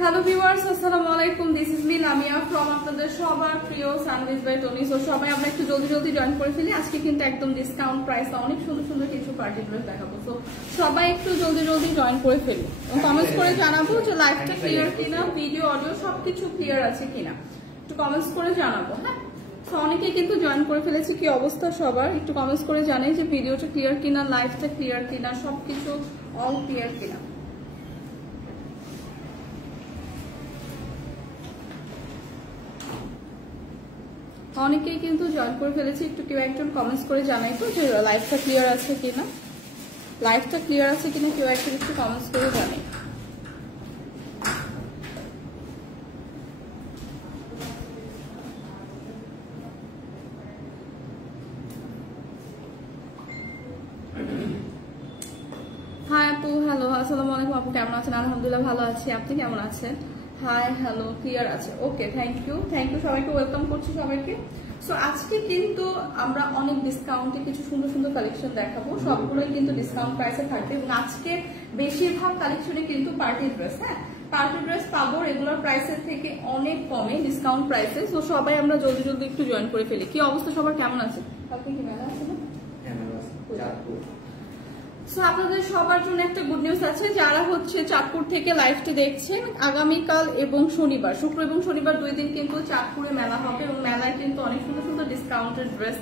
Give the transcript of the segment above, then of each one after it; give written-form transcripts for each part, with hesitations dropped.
Hello viewers, আসসালামু আলাইকুম। This is me Lamia from আপনাদের সবার প্রিয় সানভিজ বাই টনি। সো সবাই আমরা একটু জলদি জলদি জয়েন করে ফেলি। আজকে কিন্তু একদম ডিসকাউন্ট প্রাইস, অনেক সুন্দর সুন্দর কিছু পার্টি ড্রেস দেখাবো। সো সবাই একটু জলদি জলদি জয়েন করে ফেলি এবং কমেন্টস করে জানাবো যে লাইভটা ক্লিয়ার কিনা, ভিডিও অডিও সবকিছু ক্লিয়ার আছে কিনা, একটু কমেন্টস করে জানাবো। হ্যাঁ, তো অনেকেই কিন্তু জয়েন করে ফেলেছে। কি অবস্থা সবার, একটু কমেন্টস করে জানাই যে ভিডিওটা ক্লিয়ার কিনা, লাইভটা ক্লিয়ার কিনা, সবকিছু অল ক্লিয়ার কিনা। অনেকেই কিন্তু জয়েন করে ফেলেছে, একটু কেউ একজন কমেন্টস করে জানাই তো যে লাইভটা ক্লিয়ার আছে কিনা, লাইভটা ক্লিয়ার আছে কিনা কেউ একজন একটু কমেন্টস করে জানাই। হাই আপু, হ্যালো, আসসালামু আলাইকুম। আপু কেমন আছেন? আলহামদুলিল্লাহ ভালো আছি, আপনি কেমন আছেন? হাই, হ্যালো, ক্লিয়ার আছে, ওকে, থ্যাংক ইউ সবাইকে, ওয়েলকাম করছি সবাইকে। সো আজকে কিন্তু আমরা অনেক ডিসকাউন্টে কিছু সুন্দর সুন্দর কালেকশন দেখাবো, সবগুলোই কিন্তু ডিসকাউন্ট প্রাইসে থাকবে এবং আজকে বেশিরভাগ কালেকশনে কিন্তু পার্টি ড্রেস। হ্যাঁ, পার্টি ড্রেস পাবো রেগুলার প্রাইসের থেকে অনেক কমে ডিসকাউন্ট প্রাইসে। সো সবাই আমরা জলদি জলদি একটু জয়েন করে ফেলি। কি অবস্থা সবার, কেমন আছে? আপনি কি মেলা আছে না? সো আপনাদের সবার জন্য একটা গুড নিউজ আছে। যারা হচ্ছে চাঁদপুর থেকে লাইভটি দেখছেন, আগামীকাল এবং শনিবার, শুক্র এবং শনিবার 2 দিন কিন্তু চাঁদপুরে মেলা হবে এবং মেলায় কিন্তু অনেক সুন্দর সুন্দর ডিসকাউন্টেড ড্রেস,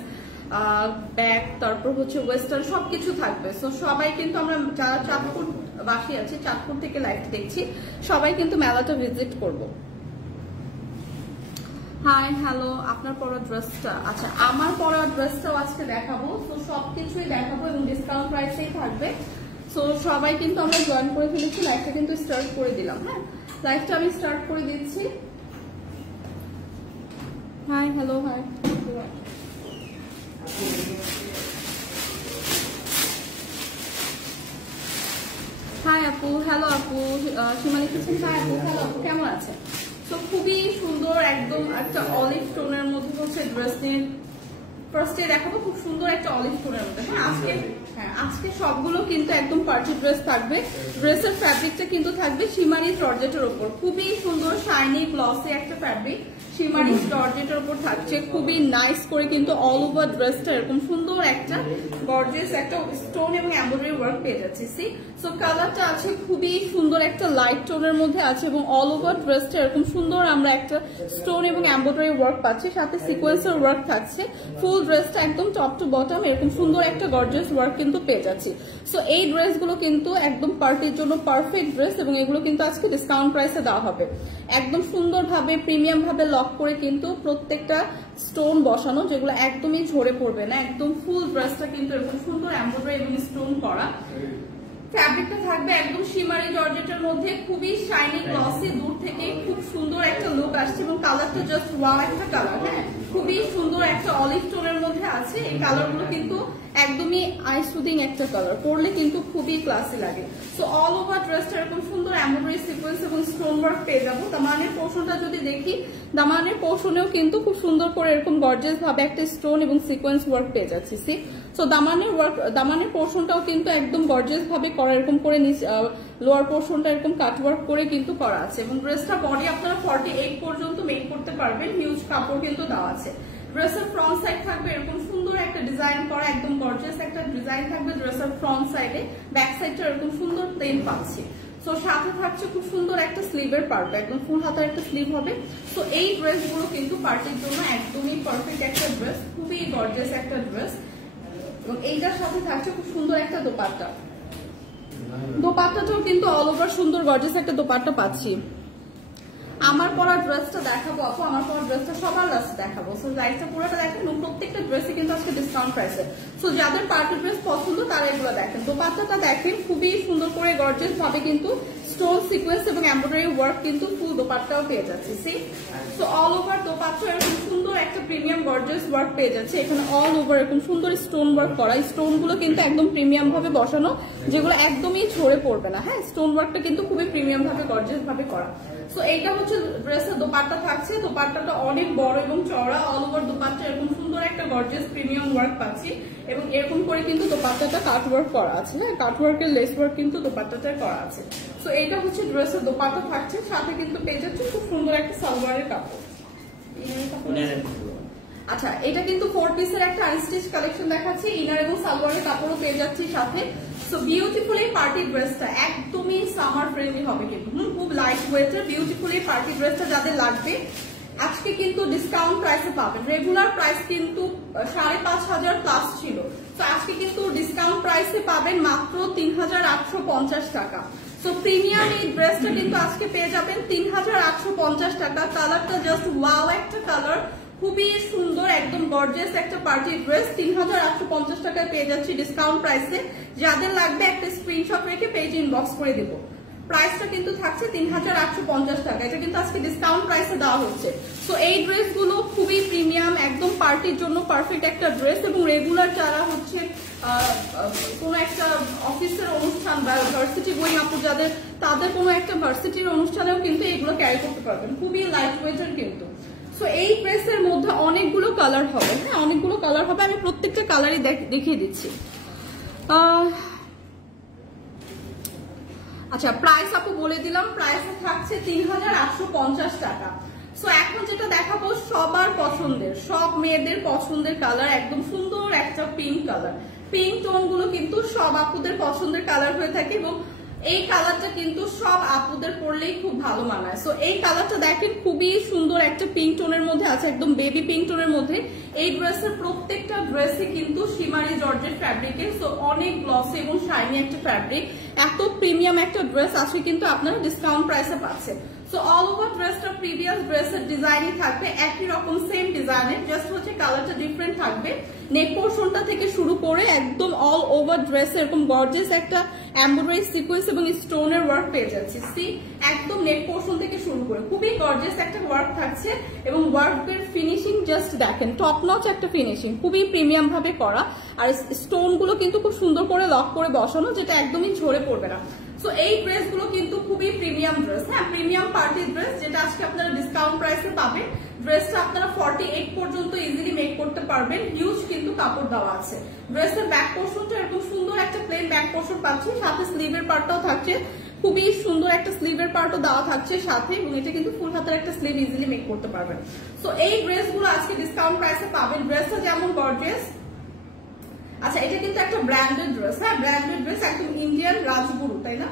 ব্যাগ, তারপর হচ্ছে ওয়েস্টার্ন সবকিছু থাকবে। সো সবাই কিন্তু আমরা যারা চাঁদপুর বাসী আছে, চাঁদপুর থেকে লাইভটি দেখছি, সবাই কিন্তু মেলাটা ভিজিট করবো। হাই, হ্যালো, আপনার পরা ড্রেসটা, আচ্ছা আমার পরা ড্রেসটাও আজকে দেখাবো। তো সবকিছুই দেখাবো এবং ডিসকাউন্ট প্রাইসেই থাকবে। সো সবাই কিন্তু আমরা জয়েন করে ফেলেছি, লাইভটা কিন্তু স্টার্ট করে দিলাম। হ্যাঁ, লাইভটা আমি স্টার্ট করে দিচ্ছি। হাই, হ্যালো, হাই, হাই আপু, হ্যালো আপু, সীমালি কিচেন, হাই আপু, হ্যালো আপু, কেমন আছে? তো খুবই সুন্দর একদম একটা অলিভ টোনের মধ্যে হচ্ছে ড্রেস নিয়ে ফার্স্টে দেখাবো, খুব সুন্দর একটা অলিভ টোনের মধ্যে। হ্যাঁ, আজকে সবগুলো কিন্তু একদম পার্টি ড্রেস থাকবে। ড্রেসের ফ্যাব্রিকটা কিন্তু থাকবে শিমারি জর্জেটের উপর, খুবই সুন্দর শাইনি গ্লসি একটা ফ্যাব্রিক শিমারি জর্জেটের উপর থাকছে, খুবই নাইস করে কিন্তু অল ওভার ড্রেসটা এরকম সুন্দর একটা গর্জিয়াস একটা স্টোন এবং এমব্রয়ডারি ওয়ার্ক পেয়ে যাচ্ছে। সি, সো কালারটা আছে খুবই সুন্দর একটা লাইট টোনের মধ্যে আছে এবং অল ওভার ড্রেসটা এরকম সুন্দর আমরা একটা স্টোন এবং এমব্রয়ডারি ওয়ার্ক পাচ্ছি, সাথে সিকোয়েন্সের ওয়ার্ক থাকছে। ফুল ড্রেসটা একদম টপ টু বটম এরকম সুন্দর একটা গর্জিয়াস ওয়ার্ক কিন্তু পেয়ে যাচ্ছি। সো এই ড্রেসগুলো কিন্তু একদম পার্টির জন্য পারফেক্ট ড্রেস এবং এগুলো কিন্তু আজকে ডিসকাউন্ট প্রাইসে দেওয়া হবে। একদম সুন্দরভাবে প্রিমিয়াম ভাবে লক করে কিন্তু প্রত্যেকটা স্টোন বসানো, যেগুলো একদমই ঝরে পড়বে না। একদম ফুল ড্রেসটা কিন্তু এরকম সুন্দর এমব্রয়ডারি এবং স্টোন করা। ফ্যাব্রিকটা থাকবে একদম শিমারি জর্জেটের মধ্যে, খুবই শাইনি গ্লসি, দূর থেকে খুব সুন্দর একটা লুক আসছে এবং কালারটা জাস্ট ওয়াও একটা কালার। হ্যাঁ, খুবই সুন্দর একটা অলিভ টোনের মধ্যে আছে। এই কালারগুলো কিন্তু একদমই আই সুদিং একটা কালার, পরলে কিন্তু খুবই ক্লাসি লাগে। সো অল ওভার ড্রেসটা এরকম সুন্দর এমব্রয়ডারি সিকোয়েন্স এবং স্টোন ওয়ার্ক পেয়ে যাবো। দামানের পোর্শনটা যদি দেখি, দামানের পোর্শনেও কিন্তু খুব সুন্দর করে এরকম গর্জিয়াস ভাবে একটা স্টোন এবং সিকোয়েন্স ওয়ার্ক পেয়ে যাচ্ছি। সি, সো দামানের পোর্শনটাও কিন্তু একদম গর্জিয়াস ভাবে করা, এরকম করে লোয়ার পোর্শনটা এরকম কাট ওয়ার্ক করে কিন্তু করা আছে এবং ড্রেসটা বডি আপনারা 48 পর্যন্ত মেক করতে পারবেন। হিউজ কাপড় কিন্তু দেওয়া আছে। ড্রেসের ফ্রন্ট সাইড থাকবে এরকম সুন্দর একটা ডিজাইন করা, একদম গর্জিয়াস একটা ডিজাইন থাকবে ড্রেসের ফ্রন্ট সাইডে। ব্যাক সাইডটা এরকম সুন্দর প্লেন পাচ্ছি। সো সাথে থাকছে খুব সুন্দর একটা স্লিভের পার্ট, একদম ফুল হাতার একটা স্লিভ হবে। সো এই ড্রেসগুলো কিন্তু পার্টির জন্য একদমই পারফেক্ট একটা ড্রেস, খুবই গর্জিয়াস একটা ড্রেস এবং এইটার সাথে থাকছে খুব সুন্দর একটা দোপাট্টা। দোপাট্টাটাও কিন্তু অল ওভার সুন্দর গর্জিয়াস একটা দোপাট্টা পাচ্ছি। আমার পরা ড্রেসটা দেখাবো আপু, আমার পরা ড্রেসটা সবার লাস্টে দেখাবো। সো লাইটটা পুরোটা দেখেন এবং প্রত্যেকটা ড্রেসে কিন্তু আজকে ডিসকাউন্ট প্রাইসে। সো যাদের পার্টি ড্রেস পছন্দ তারা এগুলো দেখেন। দোপাট্টাটা দেখেন খুবই সুন্দর করে গর্জিয়াস ভাবে কিন্তু স্টোন সিকোয়েন্স এবং এমব্রয়ডারি ওয়ার্ক কিন্তু ফুল দোপাট্টাও পেয়ে যাচ্ছে। See, so all over dupatta এরকম সুন্দর একটা প্রিমিয়াম গর্জিয়াস ওয়ার্ক পেয়ে যাচ্ছে। এখানে অল ওভার এরকম সুন্দর স্টোন ওয়ার্ক করা, স্টোন গুলো কিন্তু একদম প্রিমিয়াম ভাবে বসানো, যেগুলো একদমই ঝরে পড়বে না। হ্যাঁ, স্টোন ওয়ার্কটা কিন্তু খুবই প্রিমিয়াম ভাবে গর্জিয়াস ভাবে করা। সো এইটা হচ্ছে ড্রেসের দোপাট্টা থাকছে। দোপাট্টাটা অনেক বড় এবং চওড়া, অল ওভার দোপাট্টা এরকম সুন্দর একটা গর্জিয়াস প্রিমিয়াম ওয়ার্ক পাচ্ছি এবং এরকম করে কিন্তু দোপাট্টাটা কাট ওয়ার্ক করা আছে। হ্যাঁ, কাট ওয়ার্কের লেস ওয়ার্ক কিন্তু দোপাট্টাটা করা আছে। সো এইটা হচ্ছে ড্রেসের দোপাট্টা থাকছে, সাথে কিন্তু পেয়ে যাচ্ছে খুব সুন্দর একটা সালোয়ারের কাপড়। আচ্ছা, এটা কিন্তু 4 পিসের একটা আনস্টিচ কালেকশন দেখাচ্ছি, ইনার এবং সালোয়ারের কাপড়ও পেয়ে যাচ্ছি সাথে। সো বিউটিফুল এই পার্টি ড্রেসটা একদমই সামার ফ্রেন্ডলি হবে কিন্তু খুব লাইট ওয়েটের বিউটিফুল এই পার্টি ড্রেসটা যাদের লাগবে আজকে কিন্তু ডিসকাউন্ট প্রাইসে পাবেন। রেগুলার প্রাইস কিন্তু 5,500 প্লাস ছিল, তো আজকে কিন্তু ডিসকাউন্ট প্রাইসে পাবেন মাত্র 3,850 টাকা। সো প্রিমিয়াম এই ড্রেসটা কিন্তু আজকে পেয়ে যাবেন 3,850 টাকা। কালারটা জাস্ট ওয়াও একটা কালার, খুবই সুন্দর একদম গর্জিয়াস একটা পার্টি ড্রেস 3,850 টাকায় পেয়ে যাচ্ছি ডিসকাউন্ট প্রাইসে। যাদের লাগবে একটা স্ক্রিনশট রেখে পেজে ইনবক্স করে দেব। প্রাইসটা কিন্তু থাকছে 3,850 টাকা, এটা কিন্তু আজকে ডিসকাউন্ট প্রাইসে দেওয়া হচ্ছে। সো এই ড্রেসগুলো খুবই প্রিমিয়াম, একদম পার্টির জন্য পারফেক্ট একটা ড্রেস এবং রেগুলার যারা হচ্ছে কোনো একটা অফিসের অনুষ্ঠান বা ভার্সিটি গোয়িং আপু যাদের, তাদের কোনো একটা ভার্সিটির অনুষ্ঠানেও কিন্তু এগুলো ক্যারি করতে পারবেন, খুবই লাইট ওয়েটের কিন্তু। সো এই ড্রেসের মধ্যে অনেকগুলো কালার হবে। হ্যাঁ, অনেকগুলো কালার হবে, আমি প্রত্যেকটা কালারই দেখিয়ে দিচ্ছি। আচ্ছা, প্রাইস আপু বলে দিলাম, প্রাইস থাকছে 3,850 টাকা। সো এখন যেটা দেখাবো সবার পছন্দের, সব মেয়েদের পছন্দের কালার, একদম সুন্দর একটা পিঙ্ক কালার। পিঙ্ক টোন গুলো কিন্তু সব আপুদের পছন্দের কালার হয়ে থাকে এবং এই কালারটা কিন্তু সব আপুদের পরলেই খুব ভালো মানায়। সো এই কালারটা দেখেন খুবই সুন্দর একটা পিঙ্ক টোনের মধ্যে আছে, একদম বেবি পিঙ্ক টোনের মধ্যে। এই ড্রেসের প্রত্যেকটা ড্রেসে কিন্তু শিমারি জর্জেট ফ্যাব্রিকের, সো অনেক গ্লসি এবং শাইনি একটা ফ্যাব্রিক। এত প্রিমিয়াম একটা ড্রেস আজকে কিন্তু আপনারা ডিসকাউন্ট প্রাইসে পাচ্ছেন। সো অল ওভার ড্রেসটা প্রিভিয়াস ড্রেসের ডিজাইনই থাকবে, একই রকম সেম ডিজাইনের, জাস্ট হচ্ছে কালারটা ডিফারেন্ট থাকবে। নেক পোর্শনটা থেকে শুরু করে একদম অল ওভার ড্রেস এরকম গর্জিয়াস একটা এমব্রয়ডারি সিকোয়েন্স এবং স্টোনের ওয়ার্ক পেয়ে যাচ্ছি। সি একদম নেক পোর্শন থেকে শুরু করে খুবই গর্জিয়াস একটা ওয়ার্ক থাকছে এবং ওয়ার্কের ফিনিশিং জাস্ট দেখেন, টপ নচ একটা ফিনিশিং, খুবই প্রিমিয়াম ভাবে করা। আর স্টোন গুলো কিন্তু খুব সুন্দর করে লক করে বসানো, যেটা একদমই ঝরে পড়বে না। সো এই ড্রেসগুলো কিন্তু খুবই প্রিমিয়াম ড্রেস। হ্যাঁ, প্রিমিয়াম পার্টি ড্রেস, যেটা আজকে আপনারা ডিসকাউন্ট প্রাইসে পাবেন। ড্রেসটা আপনারা 48 পর্যন্ত ইজিলি মেক করতে পারবেন, হিউজ কিন্তু কাপড় দেওয়া আছে। ড্রেসের ব্যাক পোর্শনটা এরকম সুন্দর একটা প্লেন ব্যাক পোর্শন পাচ্ছি, সাথে স্লিভের পার্টটাও থাকছে, খুবই সুন্দর একটা স্লিভের পার্টও দেওয়া থাকছে সাথে, এবং এটা কিন্তু ফুল হাতের একটা স্লিভ ইজিলি মেক করতে পারবেন। সো এই ড্রেসগুলো আজকে ডিসকাউন্ট প্রাইসে পাবেন। ড্রেসটা যেমন গর্জিয়াস। আচ্ছা, এটা কিন্তু একটা ব্র্যান্ডেড ড্রেস। হ্যাঁ, ব্র্যান্ডেড ড্রেস, একদম ইন্ডিয়ান রাজগুরু, তাই না?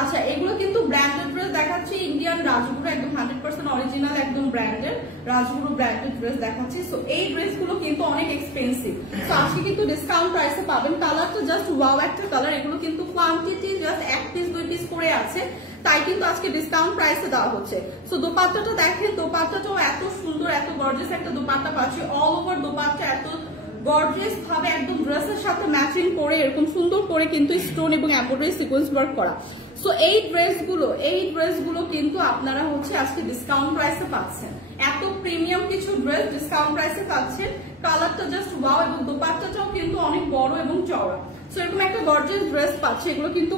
আচ্ছা, এগুলো কিন্তু ব্র্যান্ডেড ড্রেস দেখাচ্ছি, ইন্ডিয়ান রাজগুরু, একদম 100% অরিজিনাল, একদম ব্র্যান্ডেড রাজগুরু ব্র্যান্ডেড ড্রেস দেখাচ্ছি। সো এই ড্রেসগুলো কিন্তু অনেক এক্সপেন্সিভ, তো আজকে কিন্তু ডিসকাউন্ট প্রাইসে পাবেন। কালারটা জাস্ট ওয়াও একটা কালার, এগুলো কিন্তু কোয়ান্টিটি জাস্ট 1 পিস 2 পিস করে আছে, তাই কিন্তু আজকে ডিসকাউন্ট প্রাইসে দেওয়া হচ্ছে। সো দোপাট্টাটা দেখেন, দোপাট্টাটাও এত সুন্দর, এত গর্জিয়াস একটা দোপাট্টা পাচ্ছি। অল ওভার দোপাট্টা এত গর্জিয়াস ভাবে একদম ড্রেসের সাথে ম্যাচিং করে এরকম সুন্দর করে কিন্তু স্টোন এবং এমব্রয়ডারি সিকোয়েন্স ওয়ার্ক করা। সো এই ড্রেসগুলো কিন্তু আপনারা হচ্ছে আজকে ডিসকাউন্ট প্রাইসে পাচ্ছেন। এত প্রিমিয়াম কিছু ড্রেস ডিসকাউন্ট প্রাইসে পাচ্ছেন। কালারটা জাস্ট ওয়াও এবং দোপাট্টাটাও কিন্তু অনেক বড় এবং চওড়া। সো এরকম একটা গর্জিয়াস ড্রেস পাচ্ছে, এগুলো কিন্তু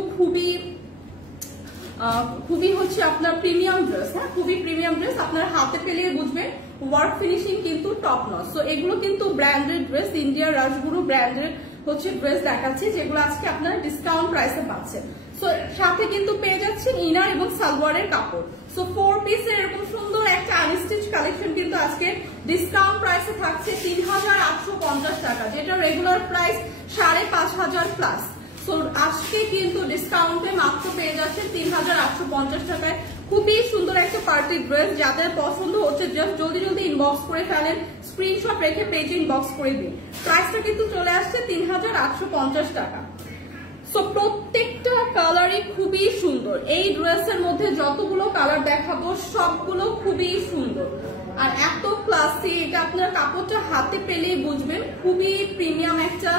খুবই হচ্ছে আপনার প্রিমিয়াম ড্রেস। হ্যাঁ, খুবই প্রিমিয়াম ড্রেস, আপনারা হাতে পেলে বুঝবেন ওয়ার্ক ফিনিশিং কিন্তু টপ নচ। সো এগুলো কিন্তু branded dress, India Rajguru branded হচ্ছে ড্রেস দেখাচ্ছি, যেগুলো আজকে আপনারা ডিসকাউন্ট প্রাইসে পাচ্ছেন। সো সাথে কিন্তু পেয়ে যাচ্ছেন ইনার এবং সালোয়ারের কাপড়। সো 4 পিসের এরকম সুন্দর একটা আনস্টিচ কালেকশন কিন্তু আজকে ডিসকাউন্ট প্রাইসে থাকছে 3,850 টাকা, যেটা রেগুলার প্রাইস 5,500 প্লাস। সো আজকে কিন্তু ডিসকাউন্টে মাত্র পেয়ে যাচ্ছে 3,850 টাকায়। খুবই সুন্দর একটা পার্টি ড্রেস, যাদের পছন্দ হচ্ছে জাস্ট জলদি ইনবক্স করে ফেলেন, স্ক্রিনশট রেখে পেজে ইনবক্স করে দিন। প্রাইসটা কিন্তু চলে আসছে 3,850 টাকা। সো প্রত্যেকটা কালারই খুবই সুন্দর। এই ড্রেসের মধ্যে যতগুলো কালার দেখাবো সবগুলো খুবই সুন্দর আর এত ক্লাসি। এটা আপনার কাপড়টা হাতে পেলেই বুঝবেন, খুবই প্রিমিয়াম একটা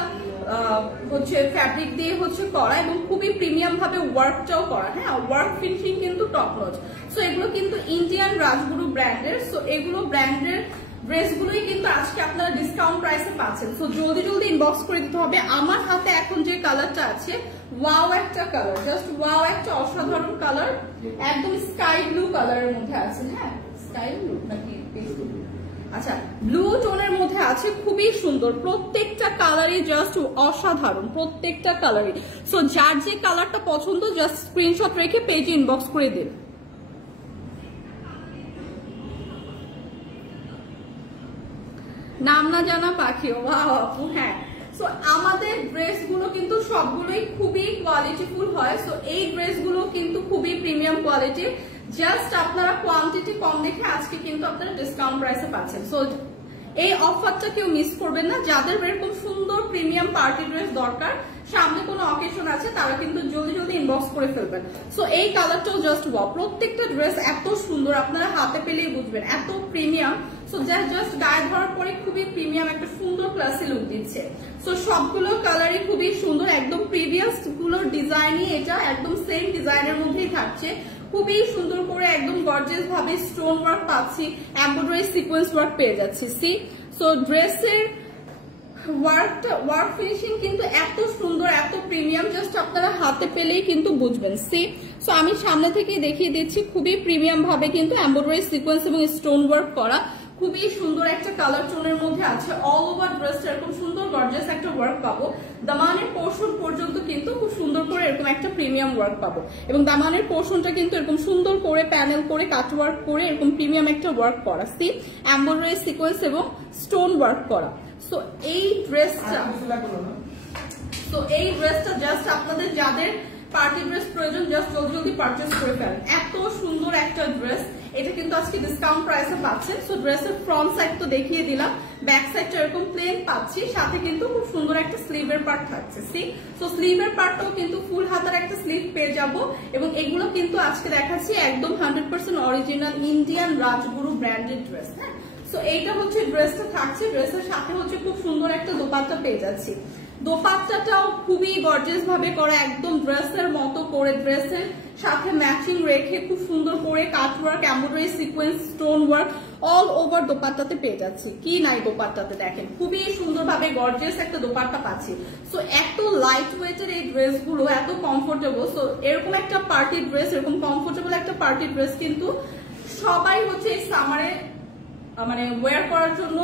হচ্ছে ফ্যাব্রিক দিয়ে হচ্ছে করা এবং খুবই প্রিমিয়াম ভাবে ওয়ার্কটাও করা। হ্যাঁ, ওয়ার্ক ফিনিশিং কিন্তু টপ নচ। সো এগুলো কিন্তু ইন্ডিয়ান রাজগুরু ব্র্যান্ডের। সো এগুলো ব্র্যান্ডের ড্রেসগুলোই কিন্তু আজকে আপনারা ডিসকাউন্ট প্রাইসে পাচ্ছেন। সো জলদি ইনবক্স করে দিতে হবে। আমার হাতে এখন যে কালারটা আছে, ওয়াও একটা কালার, জাস্ট ওয়াও একটা অসাধারণ কালার, একদম স্কাই ব্লু কালারের মধ্যে আছে। হ্যাঁ, স্কাই ব্লু নাকি আচ্ছা ব্লু টোনের মধ্যে আছে, খুবই সুন্দর, প্রত্যেকটা কালারই জাস্ট অসাধারণ, প্রত্যেকটা কালারই। সো যার যে কালারটা পছন্দ জাস্ট স্ক্রিনশট রেখে পেজে ইনবক্স করে দিন। নাম না জানা পাখি, ওয়াও আপু, হ্যাঁ। সো আমাদের ড্রেসগুলো কিন্তু সবগুলোই খুবই কোয়ালিটিফুল হয়। সো এই ড্রেসগুলো কিন্তু খুবই প্রিমিয়াম কোয়ালিটির, জাস্ট আপনারা কোয়ান্টিটি কম দেখে আজকে কিন্তু আপনারা ডিসকাউন্ট প্রাইসে পাচ্ছেন। সো এই অফারটা কেউ মিস করবেন না। যাদের এরকম সুন্দর প্রিমিয়াম পার্টি ড্রেস দরকার, সামনে কোনো অকেশন আছে, তারা কিন্তু জলদি জলদি ইনবক্স করে ফেলবেন। সো এই কালারটাও জাস্ট ওয়াও, প্রত্যেকটা ড্রেস এত সুন্দর, আপনারা হাতে পেলেই বুঝবেন এত প্রিমিয়াম। সো জাস্ট গায়ে ধরার পরে খুবই প্রিমিয়াম একটা সুন্দর ক্লাসি লুক দিচ্ছে। সো সবগুলো কালারই খুবই সুন্দর, একদম প্রিভিয়াস গুলোর ডিজাইনই এটা একদম সেম ডিজাইনের মধ্যেই থাকছে, খুবই সুন্দর করে একদম গর্জিয়াস ভাবে স্টোন ওয়ার্ক পাচ্ছি, এমব্রয়ডারি সিকোয়েন্স ওয়ার্ক পেয়ে যাচ্ছি। সি সো ড্রেসের ওয়ার্ক ফিনিশিং কিন্তু এত সুন্দর, এত প্রিমিয়াম, জাস্ট আপনারা হাতে পেলেই কিন্তু বুঝবেন। সি সো আমি সামনে থেকে দেখিয়ে দিচ্ছি, খুবই প্রিমিয়াম ভাবে কিন্তু এমব্রয়ডারি সিকোয়েন্স এবং স্টোন ওয়ার্ক করা, খুবই সুন্দর একটা কালার টোনের মধ্যে আছে। অল ওভার ড্রেসটা এরকম সুন্দর গর্জিয়াস একটা ওয়ার্ক পাবো, দামানের পোর্শন পর্যন্ত কিন্তু খুব সুন্দর করে এরকম একটা প্রিমিয়াম ওয়ার্ক পাবো, এবং দামানের পোর্শনটা কিন্তু এরকম সুন্দর করে প্যানেল করে কাট ওয়ার্ক করে এরকম প্রিমিয়াম একটা ওয়ার্ক করা, সি এমব্রয়ডারি সিকোয়েন্স এবং স্টোন ওয়ার্ক করা। সো এই ড্রেসটা জাস্ট আপনাদের যাদের পার্টি ড্রেস প্রয়োজন জাস্ট জলদি জলদি পারচেজ করে ফেলেন, এত সুন্দর একটা ড্রেস। এটা কিন্তু আজকে ডিসকাউন্ট প্রাইসে পাচ্ছেন। সো ড্রেসের ফ্রন্ট সাইড তো দেখিয়ে দিলাম, ব্যাক সাইডটা এরকম প্লেন পাচ্ছি, সাথে কিন্তু খুব সুন্দর একটা স্লিভের পার্ট থাকছে। সি সো স্লিভের পার্টটাও কিন্তু ফুল হাতার একটা স্লিভ পেয়ে যাব, এবং এগুলো কিন্তু আজকে দেখাচ্ছি একদম 100% original Indian Rajguru branded dress. হ্যাঁ, সো এইটা হচ্ছে ড্রেসটা থাকছে, ড্রেসের সাথে হচ্ছে খুব সুন্দর একটা দোপাট্টা পেয়ে যাচ্ছি। দোপাট্টাটাও খুবই গর্জিয়াস ভাবে করা, একদম ড্রেসের মতো করে, ড্রেসের সাথে ম্যাচিং রেখে খুব সুন্দর করে cut work, embroidery sequence, stone work all over দোপাট্টাতে পেয়ে যাচ্ছি। কি নাই দোপাট্টাতে, দেখেন খুবই সুন্দর ভাবে গর্জিয়াস একটা দোপাট্টা পাচ্ছি। সো এত লাইট ওয়েটের এই ড্রেসগুলো এত কমফোর্টেবল। সো এরকম একটা পার্টি ড্রেস, এরকম কমফোর্টেবল একটা পার্টি ড্রেস কিন্তু সবাই হচ্ছে এই সামারে মানে ওয়্যার করার জন্য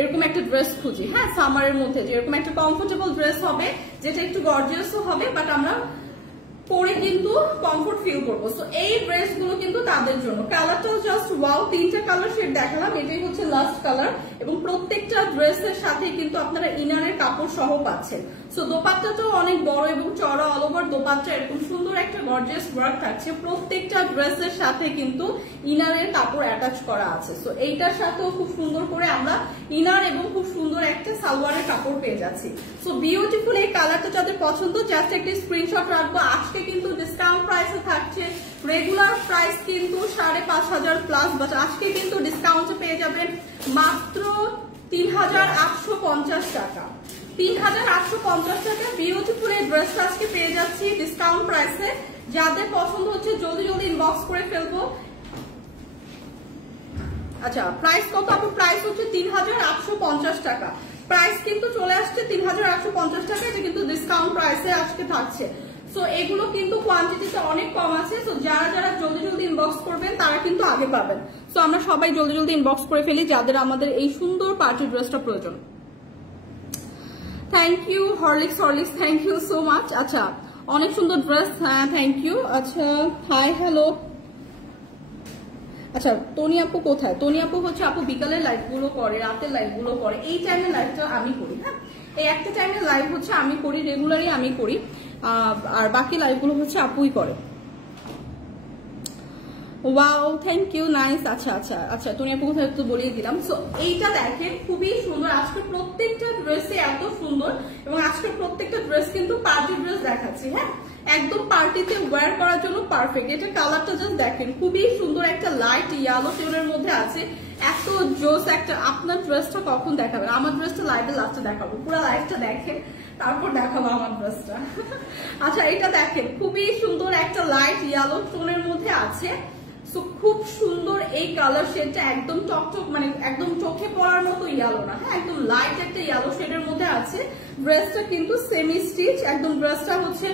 এরকম একটা ড্রেস খুঁজি। হ্যাঁ, সামারের মধ্যে যে এরকম একটা কমফোর্টেবল ড্রেস হবে, যেটা একটু গর্জিয়াসও হবে, বাট আমরা পরে কিন্তু কমফোর্ট ফিল করবো। সো এই ড্রেসগুলো কিন্তু তাদের জন্য। কালারটাও জাস্ট ওয়াও, 3টা কালার শেড দেখালাম, এটাই হচ্ছে লাস্ট কালার, এবং প্রত্যেকটা ড্রেসের সাথে কিন্তু আপনারা ইনারের কাপড় সহ পাচ্ছেন। সো দোপাট্টাটাও অনেক বড় এবং চড়া, অল ওভার দোপাট্টা এরকম সুন্দর একটা গর্জিয়াস ওয়ার্ক থাকছে। প্রত্যেকটা ড্রেসের সাথে কিন্তু ইনারের কাপড় অ্যাটাচ করা আছে। সো এইটার সাথেও খুব সুন্দর করে আমরা ইনার এবং খুব সুন্দর একটা সালোয়ারের কাপড় পেয়ে যাচ্ছি। সো বিউটিফুল এই কালারটা যাদের পছন্দ জাস্ট একটা স্ক্রিনশট রাখবো। আজকে কিন্তু ডিসকাউন্ট প্রাইসে থাকছে, রেগুলার প্রাইস কিন্তু 5,500 প্লাস, বাট আজকে কিন্তু ডিসকাউন্টে পেয়ে যাবেন মাত্র 3,850 টাকা। 3,850 টাকা বিউটিফুল এই ড্রেসটা আজকে পেয়ে যাচ্ছি ডিসকাউন্ট প্রাইসে। যাদের পছন্দ হচ্ছে জলদি জলদি ইনবক্স করে ফেলবো। আচ্ছা প্রাইস কত আপু? প্রাইস হচ্ছে 3,850 টাকা। প্রাইস কিন্তু চলে আসছে 3,850 টাকা, এটা কিন্তু ডিসকাউন্ট প্রাইসে আজকে থাকছে। সো এগুলো কিন্তু কোয়ান্টিটিটা অনেক কম আছে। সো যারা যারা জলদি জলদি ইনবক্স করবেন তারা কিন্তু আগে পাবেন। সো আমরা সবাই জলদি জলদি ইনবক্স করে ফেলি যাদের আমাদের এই সুন্দর পার্টি ড্রেসটা প্রয়োজন। Thank you Horlicks, thank you so much. আচ্ছা অনেক সুন্দর ড্রেস, হ্যাঁ থ্যাংক ইউ। আচ্ছা হাই হ্যালো। আচ্ছা টনি আপু কোথায়? টনি আপু হচ্ছে আপু বিকালের লাইভ গুলো করে, রাতের লাইভ গুলো করে, এই টাইমের লাইভটা আমি করি। হ্যাঁ, এই একটা টাইমের লাইভ হচ্ছে আমি করি, রেগুলারই আমি করি, আর বাকি লাইভ গুলো হচ্ছে আপুই করে। Wow thank you, nice. আচ্ছা আচ্ছা আচ্ছা টনি আপু কোথায় তো বলেই দিলাম। সো এইটা দেখেন খুবই সুন্দর, আজকে প্রত্যেকটা ড্রেসে এত সুন্দর, এবং আজকে প্রত্যেকটা ড্রেস কিন্তু পার্টি ড্রেস দেখাচ্ছি। হ্যাঁ, একদম পার্টিতে ওয়্যার করার জন্য পারফেক্ট। এটা কালারটা জাস্ট দেখেন খুবই সুন্দর, একটা লাইট ইয়েলো টোনের মধ্যে আছে, এত জোস একটা। আপনার ড্রেসটা কখন দেখাবেন? আমার ড্রেসটা লাইভে লাস্টে দেখাবো, পুরো লাইভটা দেখেন তারপর দেখাবো আমার ড্রেসটা। আচ্ছা এটা দেখেন খুবই সুন্দর একটা লাইট ইয়েলো টোনের মধ্যে আছে। সো খুব সুন্দর এই কালার শেডটা, একদম টকটক মানে একদম চোখে পড়ার মতো ইয়েলো না, হ্যাঁ একদম লাইট একটা ইয়েলো শেডের মধ্যে আছে। ড্রেসটা কিন্তু সেমি স্টিচ, একদম ড্রেসটা হচ্ছে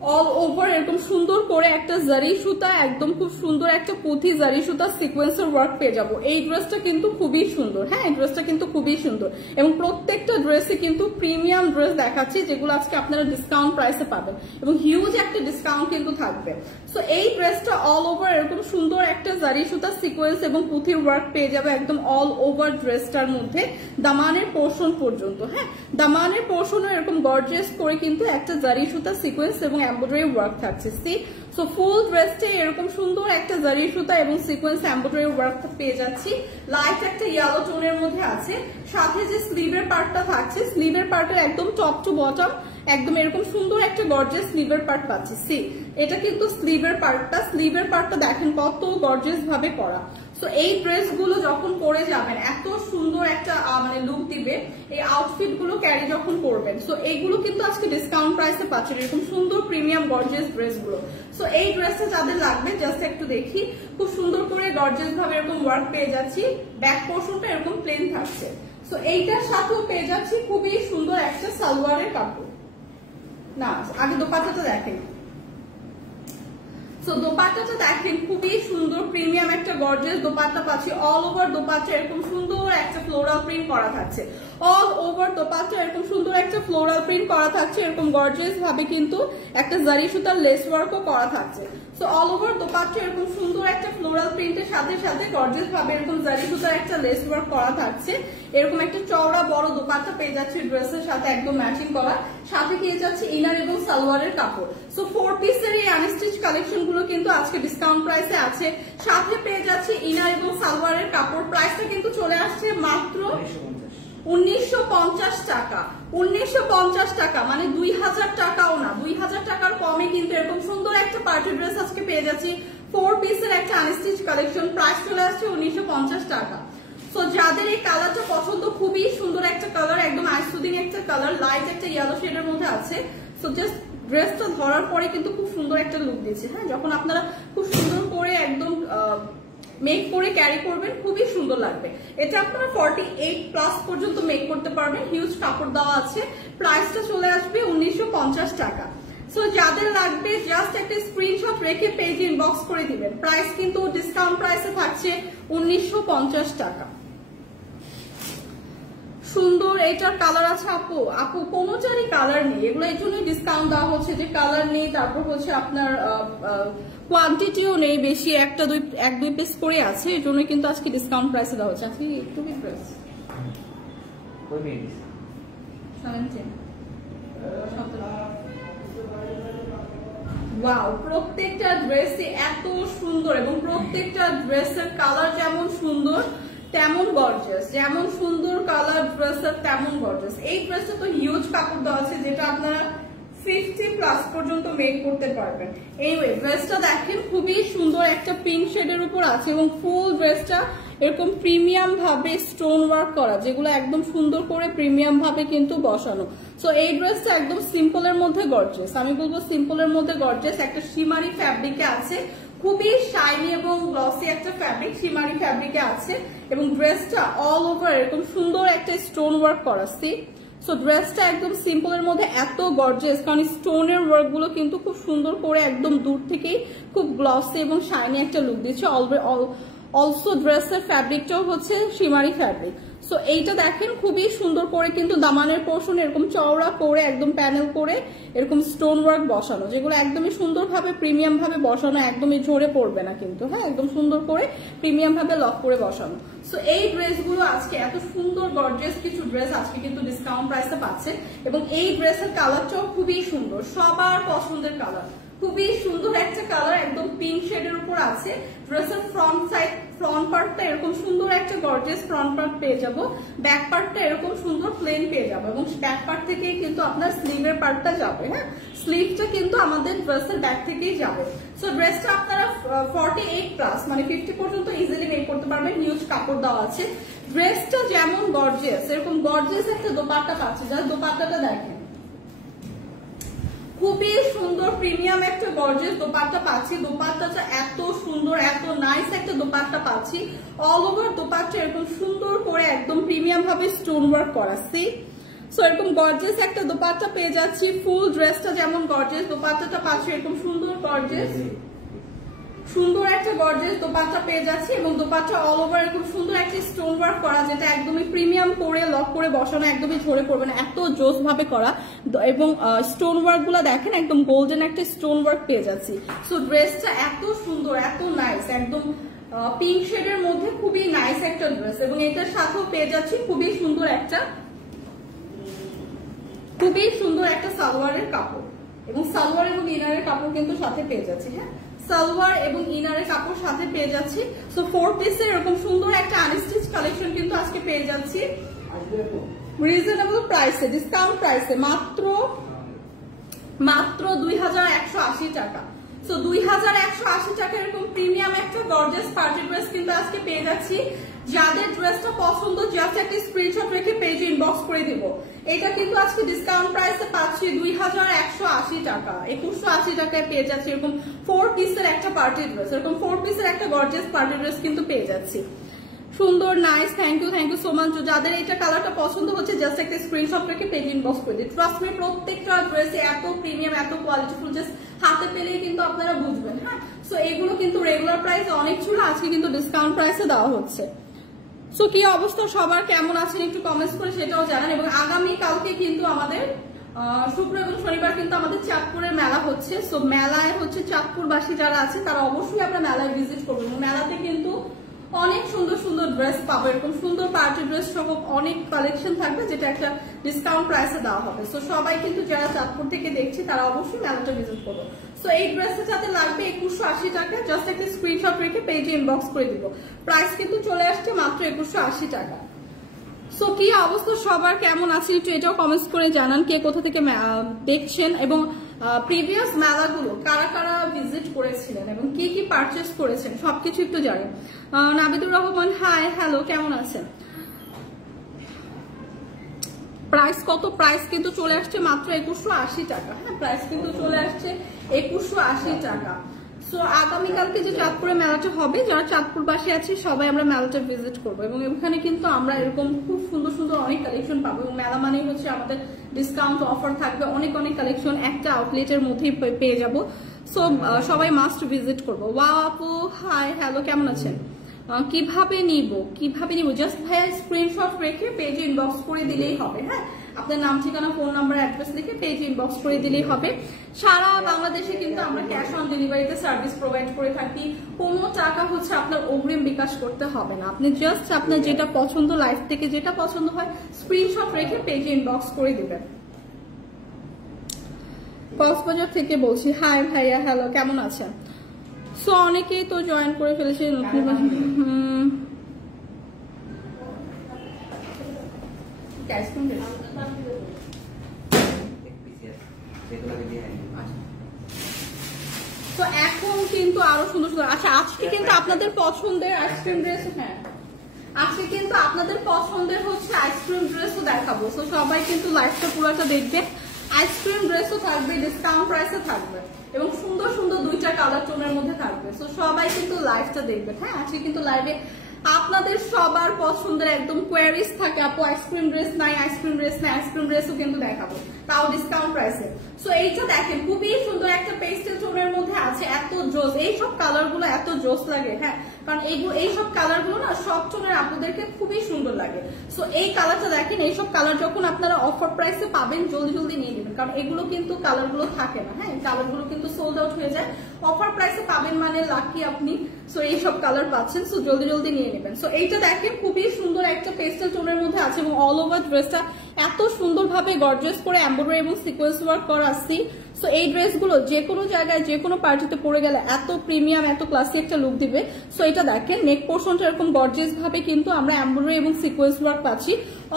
অল ওভার এরকম সুন্দর করে একটা জারি সুতা, একদম খুব সুন্দর একটা পুঁথি জারি সুতা সিকোয়েন্সের ওয়ার্ক পেয়ে যাবো। এই ড্রেসটা কিন্তু খুবই সুন্দর, হ্যাঁ এই ড্রেসটা কিন্তু খুবই সুন্দর এবং প্রত্যেকটা ড্রেসে কিন্তু প্রিমিয়াম ড্রেস দেখাচ্ছি যেগুলো আজকে আপনারা ডিসকাউন্ট প্রাইসে পাবেন এবং হিউজ একটা ডিসকাউন্ট কিন্তু থাকবে। সো এই ড্রেসটা অল ওভার এরকম সুন্দর একটা জারি সুতা সিকোয়েন্স এবং পুঁথির ওয়ার্ক পেয়ে যাবে একদম অল ওভার ড্রেসটার মধ্যে দামানের পোর্শন পর্যন্ত। হ্যাঁ দামানের পোর্শনও এরকম গর্জিয়াস করে কিন্তু একটা জারি সুতা সিকোয়েন্স এবং এমব্রয়ডারি ওয়ার্ক থাকছে। সি সো ফুল ড্রেসটা এরকম সুন্দর একটা জারি সুতা এবং সিকোয়েন্স এমব্রয়ডারি ওয়ার্কটা পেয়ে যাচ্ছি। লাইট একটা ইয়েলো টোনের মধ্যে আছে। সাথে যে স্লিভের পার্টটা থাকছে, স্লিভের পার্টের একদম টপ টু বটম একদম এরকম সুন্দর একটা গর্জিয়াস স্লিভের পার্ট পাচ্ছি। সি এটা কিন্তু স্লিভের পার্টটা দেখেন কত গর্জিয়াস ভাবে করা। সো এই ড্রেসগুলো যখন পরে যাবেন এত সুন্দর একটা মানে লুক দিবে এই আউটফিট গুলো ক্যারি যখন করবেন। সো এইগুলো কিন্তু আজকে ডিসকাউন্ট প্রাইসে পাচ্ছেন এরকম সুন্দর প্রিমিয়াম গর্জিয়াস ড্রেসগুলো। সো এই ড্রেসটা যাদের লাগবে জাস্ট একটু দেখি, খুব সুন্দর করে গর্জিয়াস ভাবে এরকম ওয়ার্ক পেয়ে যাচ্ছি। ব্যাক পোর্শনটা এরকম প্লেন থাকছে। সো এইটার সাথেও পেয়ে যাচ্ছি খুবই সুন্দর একটা সালোয়ারের কাপড়। না আগে দোপাট্টাটা দেখেন। সো দোপাট্টাটা দেখেন খুবই সুন্দর প্রিমিয়াম একটা গর্জিয়াস দোপাট্টা পাচ্ছি। অল ওভার দোপাট্টা এরকম সুন্দর একটা ফ্লোরাল প্রিন্ট করা থাকছে। অল ওভার দোপাট্টা এরকম সুন্দর একটা ফ্লোরাল প্রিন্ট করা থাকছে। এরকম গর্জিয়াস ভাবে কিন্তু একটা জারি সুতার লেস ওয়ার্কও করা থাকছে। সো অল ওভার দোপাট্টা এরকম সুন্দর একটা ফ্লোরাল প্রিন্টের সাথে সাথে গর্জিয়াস ভাবে এরকম জারি সুতার একটা লেস ওয়ার্ক করা থাকছে। এরকম একটা চওড়া বড় দোপাট্টা পেয়ে যাচ্ছে ড্রেসের সাথে একদম ম্যাচিং করা। সাথে পেয়ে যাচ্ছে ইনার এবং সালোয়ারের কাপড়। সো 4 পিসের এই আনস্টিচ কালেকশন গুলো কিন্তু আজকে ডিসকাউন্ট প্রাইসে আছে। সাথে পেয়ে যাচ্ছে ইনার এবং সালোয়ারের কাপড়। প্রাইসটা কিন্তু চলে আসছে মাত্র 1950 টাকা। 1950 টাকা মানে 2000 টাকাও না, 2000 টাকার কমে কিন্তু এরকম সুন্দর একটা পার্টি ড্রেস আজকে পেয়ে যাচ্ছি। 4 পিসের একটা আনস্টিচ কালেকশন, প্রাইস চলে আসছে 1950 টাকা। সো যাদের এই কালারটা পছন্দ, খুবই সুন্দর একটা কালার, একদম আইসুদিং একটা কালার, লাইট একটা ইয়েলো শেডের মধ্যে আছে। সো জাস্ট ড্রেসটা ধরার পরে কিন্তু খুব সুন্দর একটা লুক দিচ্ছে। হ্যাঁ যখন আপনারা খুব সুন্দর করে একদম মেক করে ক্যারি করবেন খুবই সুন্দর লাগবে। এটা আপনারা 48+ পর্যন্ত মেক করতে পারবেন। হিউজ কাপড় দেওয়া আছে। প্রাইসটা চলে আসবে 1950 টাকা। সো যাদের লাগবে জাস্ট একটা স্ক্রিনশট রেখে পেজ ইনবক্স করে দিবেন। প্রাইস কিন্তু ডিসকাউন্ট প্রাইসে থাকছে 1950 টাকা। সুন্দর এটার কালার আছে আপু কোনোটারই কালার নেই, এগুলো এই জন্যই ডিসকাউন্ট দেওয়া হচ্ছে যে কালার নেই। তারপর হচ্ছে আপনার কোয়ান্টিটিও নেই বেশি, এক দুই পিস করে আছে, এই জন্য কিন্তু আজকে ডিসকাউন্ট প্রাইসে দেওয়া হচ্ছে। আজকে একটু কি প্রাইস 17। ওয়াও প্রত্যেকটা ড্রেসে এত সুন্দর এবং প্রত্যেকটা ড্রেসের কালার যেমন সুন্দর তেমন গর্জিয়াস, যেমন সুন্দর কালার ড্রেসের তেমন গর্জিয়াস। এই ড্রেসটা তো হিউজ কাপড় দেওয়া আছে যেটা আপনারা 50+ পর্যন্ত মেক করতে পারবেন। এইওয়ে ড্রেসটা দেখেন খুবই সুন্দর একটা পিঙ্ক শেডের উপর আছে এবং ফুল ড্রেসটা এরকম প্রিমিয়াম ভাবে স্টোন ওয়ার্ক করা, যেগুলো একদম সুন্দর করে প্রিমিয়াম ভাবে কিন্তু বসানো। সো এই ড্রেসটা একদম সিম্পলের মধ্যে গর্জিয়াস, আমি বলবো সিম্পলের মধ্যে গর্জিয়াস। একটা শিমারি ফ্যাব্রিকে আছে, খুবই শাইনি এবং গ্লসি একটা ফ্যাব্রিক শিমারি ফ্যাব্রিকে আছে এবং ড্রেসটা অল ওভার এরকম সুন্দর একটা স্টোন ওয়ার্ক করা। সি সো ড্রেসটা একদম সিম্পলের মধ্যে এত গর্জিয়াস, কারণ স্টোনের ওয়ার্ক গুলো কিন্তু খুব সুন্দর করে একদম দূর থেকেই খুব গ্লসি এবং শাইনি একটা লুক দিচ্ছে। অলসো ড্রেসের ফ্যাব্রিকটাও হচ্ছে শিমারি ফ্যাব্রিক। সো এইটা দেখেন খুবই সুন্দর করে কিন্তু দামানের পোর্শন এরকম চওড়া করে একদম প্যানেল করে এরকম স্টোন ওয়ার্ক বসানো, যেগুলো একদমই সুন্দরভাবে প্রিমিয়াম ভাবে বসানো, একদমই ঝরে পড়বে না কিন্তু। হ্যাঁ একদম সুন্দর করে প্রিমিয়াম ভাবে লক করে বসানো। সো এই ড্রেসগুলো আজকে এত সুন্দর গর্জিয়াস কিছু ড্রেস আজকে কিন্তু ডিসকাউন্ট প্রাইসে পাচ্ছে এবং এই ড্রেসের কালারটাও খুবই সুন্দর, সবার পছন্দের কালার, খুবই সুন্দর একটা কালার, একদম পিঙ্ক শেডের উপর আছে। ড্রেসের ফ্রন্ট পার্টটা এরকম সুন্দর একটা গর্জিয়াস ফ্রন্ট পার্ট পেয়ে যাবো, ব্যাক পার্টটা এরকম সুন্দর প্লেন পেয়ে যাবো এবং ব্যাক পার্ট থেকেই কিন্তু আপনার স্লিভের পার্টটা যাবে। হ্যাঁ স্লিভটা কিন্তু আমাদের ড্রেসের ব্যাক থেকেই যাবে। সো ড্রেসটা আপনারা 48+ মানে 50 পর্যন্ত ইজিলি মেক করতে পারবেন। হিউজ কাপড় দেওয়া আছে। ড্রেসটা যেমন গর্জিয়াস এরকম গর্জিয়াস একটা দোপাট্টা পাচ্ছে, যার দোপাট্টাটা দেখেন খুবই সুন্দর প্রিমিয়াম একটা গর্জিয়াস দোপাট্টা পাচ্ছি। দোপাট্টাটা এত সুন্দর, এত নাইস একটা দোপাট্টা পাচ্ছি। অল ওভার দোপাট্টা এরকম সুন্দর করে একদম প্রিমিয়াম ভাবে স্টোন ওয়ার্ক করা। সি সো এরকম গর্জিয়াস একটা দোপাট্টা পেয়ে যাচ্ছি, ফুল ড্রেসটা যেমন গর্জিয়াস দোপাট্টাটা পাচ্ছি এরকম সুন্দর গর্জিয়াস, সুন্দর একটা গর্জিয়াস দোপাট্টা পেয়ে যাচ্ছি এবং দোপাট্টা অল ওভার এরকম সুন্দর একটা স্টোন ওয়ার্ক করা, যেটা একদমই প্রিমিয়াম করে লক করে বসানো, একদমই ঝরে পড়বে না, এত জোস ভাবে করা। এবং স্টোন ওয়ার্ক গুলা দেখেন একদম গোল্ডেন একটা স্টোন ওয়ার্ক পেয়ে যাচ্ছি। সো ড্রেসটা এত সুন্দর, এত নাইস, একদম পিঙ্ক শেডের মধ্যে খুবই নাইস একটা ড্রেস। এবং এটার সাথেও পেয়ে যাচ্ছি খুবই সুন্দর একটা সালোয়ারের কাপড়, এবং সালোয়ার এবং ইনারের কাপড় কিন্তু সাথে পেয়ে যাচ্ছি। হ্যাঁ, সালোয়ার এবং ইনারের কাপড় সাথে পেয়ে যাচ্ছি। সো 4 পিসের এরকম সুন্দর একটা আনস্টিচ কালেকশন কিন্তু আজকে পেয়ে যাচ্ছি রিজনেবল প্রাইসে, ডিসকাউন্ট প্রাইসে, মাত্র 2180 টাকা। সো 2180 টাকা এরকম প্রিমিয়াম একটা গর্জিয়াস পার্টি ড্রেস কিন্তু আজকে পেয়ে যাচ্ছি। যাদের ড্রেসটা পছন্দ জাস্ট একটা স্ক্রিনশট রেখে পেজে ইনবক্স করে দিব। এটা কিন্তু আজকে ডিসকাউন্ট প্রাইসে পাচ্ছি 2180 টাকা, 2180 টাকায় পেয়ে যাচ্ছি এরকম 4 পিসের একটা পার্টি ড্রেস, এরকম 4 পিসের একটা গর্জিয়াস পার্টি ড্রেস কিন্তু পেয়ে যাচ্ছি। সুন্দর, nice, thank you so much. যাদের এটা কালারটা পছন্দ হচ্ছে জাস্ট একটা স্ক্রিনশট রেখে পেজে ইনবক্স করে দিই। ট্রাস্ট মি, প্রত্যেকটা ড্রেসে এত প্রিমিয়াম, এত কোয়ালিটিফুল, জাস্ট হাতে পেলেই কিন্তু আপনারা বুঝবেন। হ্যাঁ, সো এগুলো কিন্তু রেগুলার প্রাইস অনেক ছিল, আজকে কিন্তু ডিসকাউন্ট প্রাইসে দেওয়া হচ্ছে। সো কি অবস্থা সবার, কেমন আছেন একটু কমেন্টস করে সেটাও জানান। এবং আগামী কালকে কিন্তু আমাদের শুক্র এবং শনিবার কিন্তু আমাদের চাঁদপুরের মেলা হচ্ছে। সো মেলায় হচ্ছে চাঁদপুরবাসী যারা আছে তারা অবশ্যই আমরা মেলায় ভিজিট করবো। মেলাতে কিন্তু অনেক সুন্দর সুন্দর ড্রেস পাবো, এরকম সুন্দর পার্টি ড্রেস সহ অনেক কালেকশন থাকবে, যেটা একটা ডিসকাউন্ট প্রাইসে দেওয়া হবে। সো সবাই কিন্তু যারা চাঁদপুর থেকে দেখছি তারা অবশ্যই মেলাটা ভিজিট করবো। সো এই ড্রেসের সাথে লাগবে 2180 টাকা, জাস্ট একটা স্ক্রিনশট রেখে পেজে ইনবক্স করে দিব। প্রাইস কিন্তু চলে আসছে মাত্র 2180 টাকা। সো কি অবস্থা সবার, কেমন আছেন একটু এটাও কমেন্টস করে জানান, কে কোথা থেকে দেখছেন এবং প্রিভিয়াস মেলাগুলো কারা কারা ভিজিট করেছিলেন এবং কি কি পারচেস করেছেন সবকিছু একটু জানেন। নাবিদুর রহমান, হাই, হ্যালো, কেমন আছেন? প্রাইস কত? প্রাইস কিন্তু চলে আসছে মাত্র 2180 টাকা। হ্যাঁ, প্রাইস কিন্তু চলে আসছে 2180 টাকা। সো আগামীকালকে যে চাঁদপুরে মেলাটা হবে, যারা চাঁদপুরবাসী আছে সবাই আমরা মেলাটা ভিজিট করবো এবং এখানে কিন্তু আমরা এরকম খুব সুন্দর সুন্দর অনেক কালেকশন পাবো। এবং মেলা মানেই হচ্ছে আমাদের ডিসকাউন্ট অফার থাকবে, অনেক অনেক কালেকশন একটা আউটলেটের মধ্যেই পেয়ে যাবো। সো সবাই মাস্ট ভিজিট করবো। ওয়াও আপু, হাই, হ্যালো, কেমন আছেন? কিভাবে নিব জাস্ট ভাইয়া স্ক্রিনশট রেখে পেজে ইনবক্স করে দিলেই হবে। হ্যাঁ, আপনার নাম, ঠিকানা, ফোন নাম্বার, অ্যাড্রেস লিখে পেজে ইনবক্স করে দিলেই হবে। সারা বাংলাদেশে কিন্তু আমরা ক্যাশ অন ডেলিভারিতে সার্ভিস প্রোভাইড করে থাকি। কোনো টাকা হচ্ছে আপনার অগ্রিম বিকাশ করতে হবে না, আপনি জাস্ট আপনার যেটা পছন্দ, লাইফ থেকে যেটা পছন্দ হয় স্ক্রিনশট রেখে পেজে ইনবক্স করে দিবেন। কক্সবাজার থেকে বলছি, হাই ভাইয়া, হ্যালো, কেমন আছেন? সো অনেকেই তো জয়েন করে ফেলেছে নতুন। তো এখন কিন্তু আরো সুন্দর সুন্দর, আচ্ছা আজকে কিন্তু আপনাদের পছন্দের আইসক্রিম ড্রেস, হ্যাঁ আজকে কিন্তু আপনাদের পছন্দের হচ্ছে আইসক্রিম ড্রেসও দেখাবো। তো সবাই কিন্তু লাইভটা পুরোটা দেখবে। আইসক্রিম ড্রেসও থাকবে, ডিসকাউন্ট প্রাইসে থাকবে এবং সুন্দর সুন্দর 2টা কালার টোনের মধ্যে থাকবে। তো সবাই কিন্তু লাইভটা দেখবে। হ্যাঁ, আজকে কিন্তু লাইভে আপনাদের সবার পছন্দের একদম কোয়ারিজ থাকে, আপু আইসক্রিম ড্রেস নাই, আইসক্রিম ড্রেসও কিন্তু দেখাবো, তাও ডিসকাউন্ট প্রাইসে। সো এইটা দেখেন খুবই সুন্দর একটা পেস্টেল টোনের মধ্যে আছে, এত জোস, এইসব কালার গুলো এত জোস লাগে। হ্যাঁ, কারণ এইসব কালার গুলো না সব টোনের আপনাদেরকে খুবই সুন্দর লাগে। সো এই কালারটা দেখেন, এইসব কালার যখন আপনারা অফার প্রাইসে পাবেন জলদি জলদি নিয়ে নেবেন, কারণ এগুলো কিন্তু কালার গুলো থাকে না। হ্যাঁ, কালার গুলো কিন্তু সোল্ড আউট হয়ে যায়, অফার প্রাইসে পাবেন মানে লাকি আপনি। সো এইসব কালার পাচ্ছেন, সো জলদি জলদি নিয়ে নেবেন। সো এইটা দেখেন খুবই সুন্দর একটা পেস্টেল টোনের মধ্যে আছে এবং অল ওভার ড্রেসটা এত সুন্দরভাবে গর্জিয়াস করে এমব্রয়ডারি এবং সিকোয়েন্স ওয়ার্ক করা আছে। সো এই ড্রেসগুলো যে কোনো জায়গায় যে কোনো পার্টিতে পরে গেলে এত প্রিমিয়াম, এত ক্লাসি একটা লুক দিবে। সো এটা দেখেন নেক পোর্শনটা এরকম গর্জিয়াস ভাবে কিন্তু আমরা এমব্রয়ডারি এবং সিকোয়েন্স ওয়ার্ক পাচ্ছি।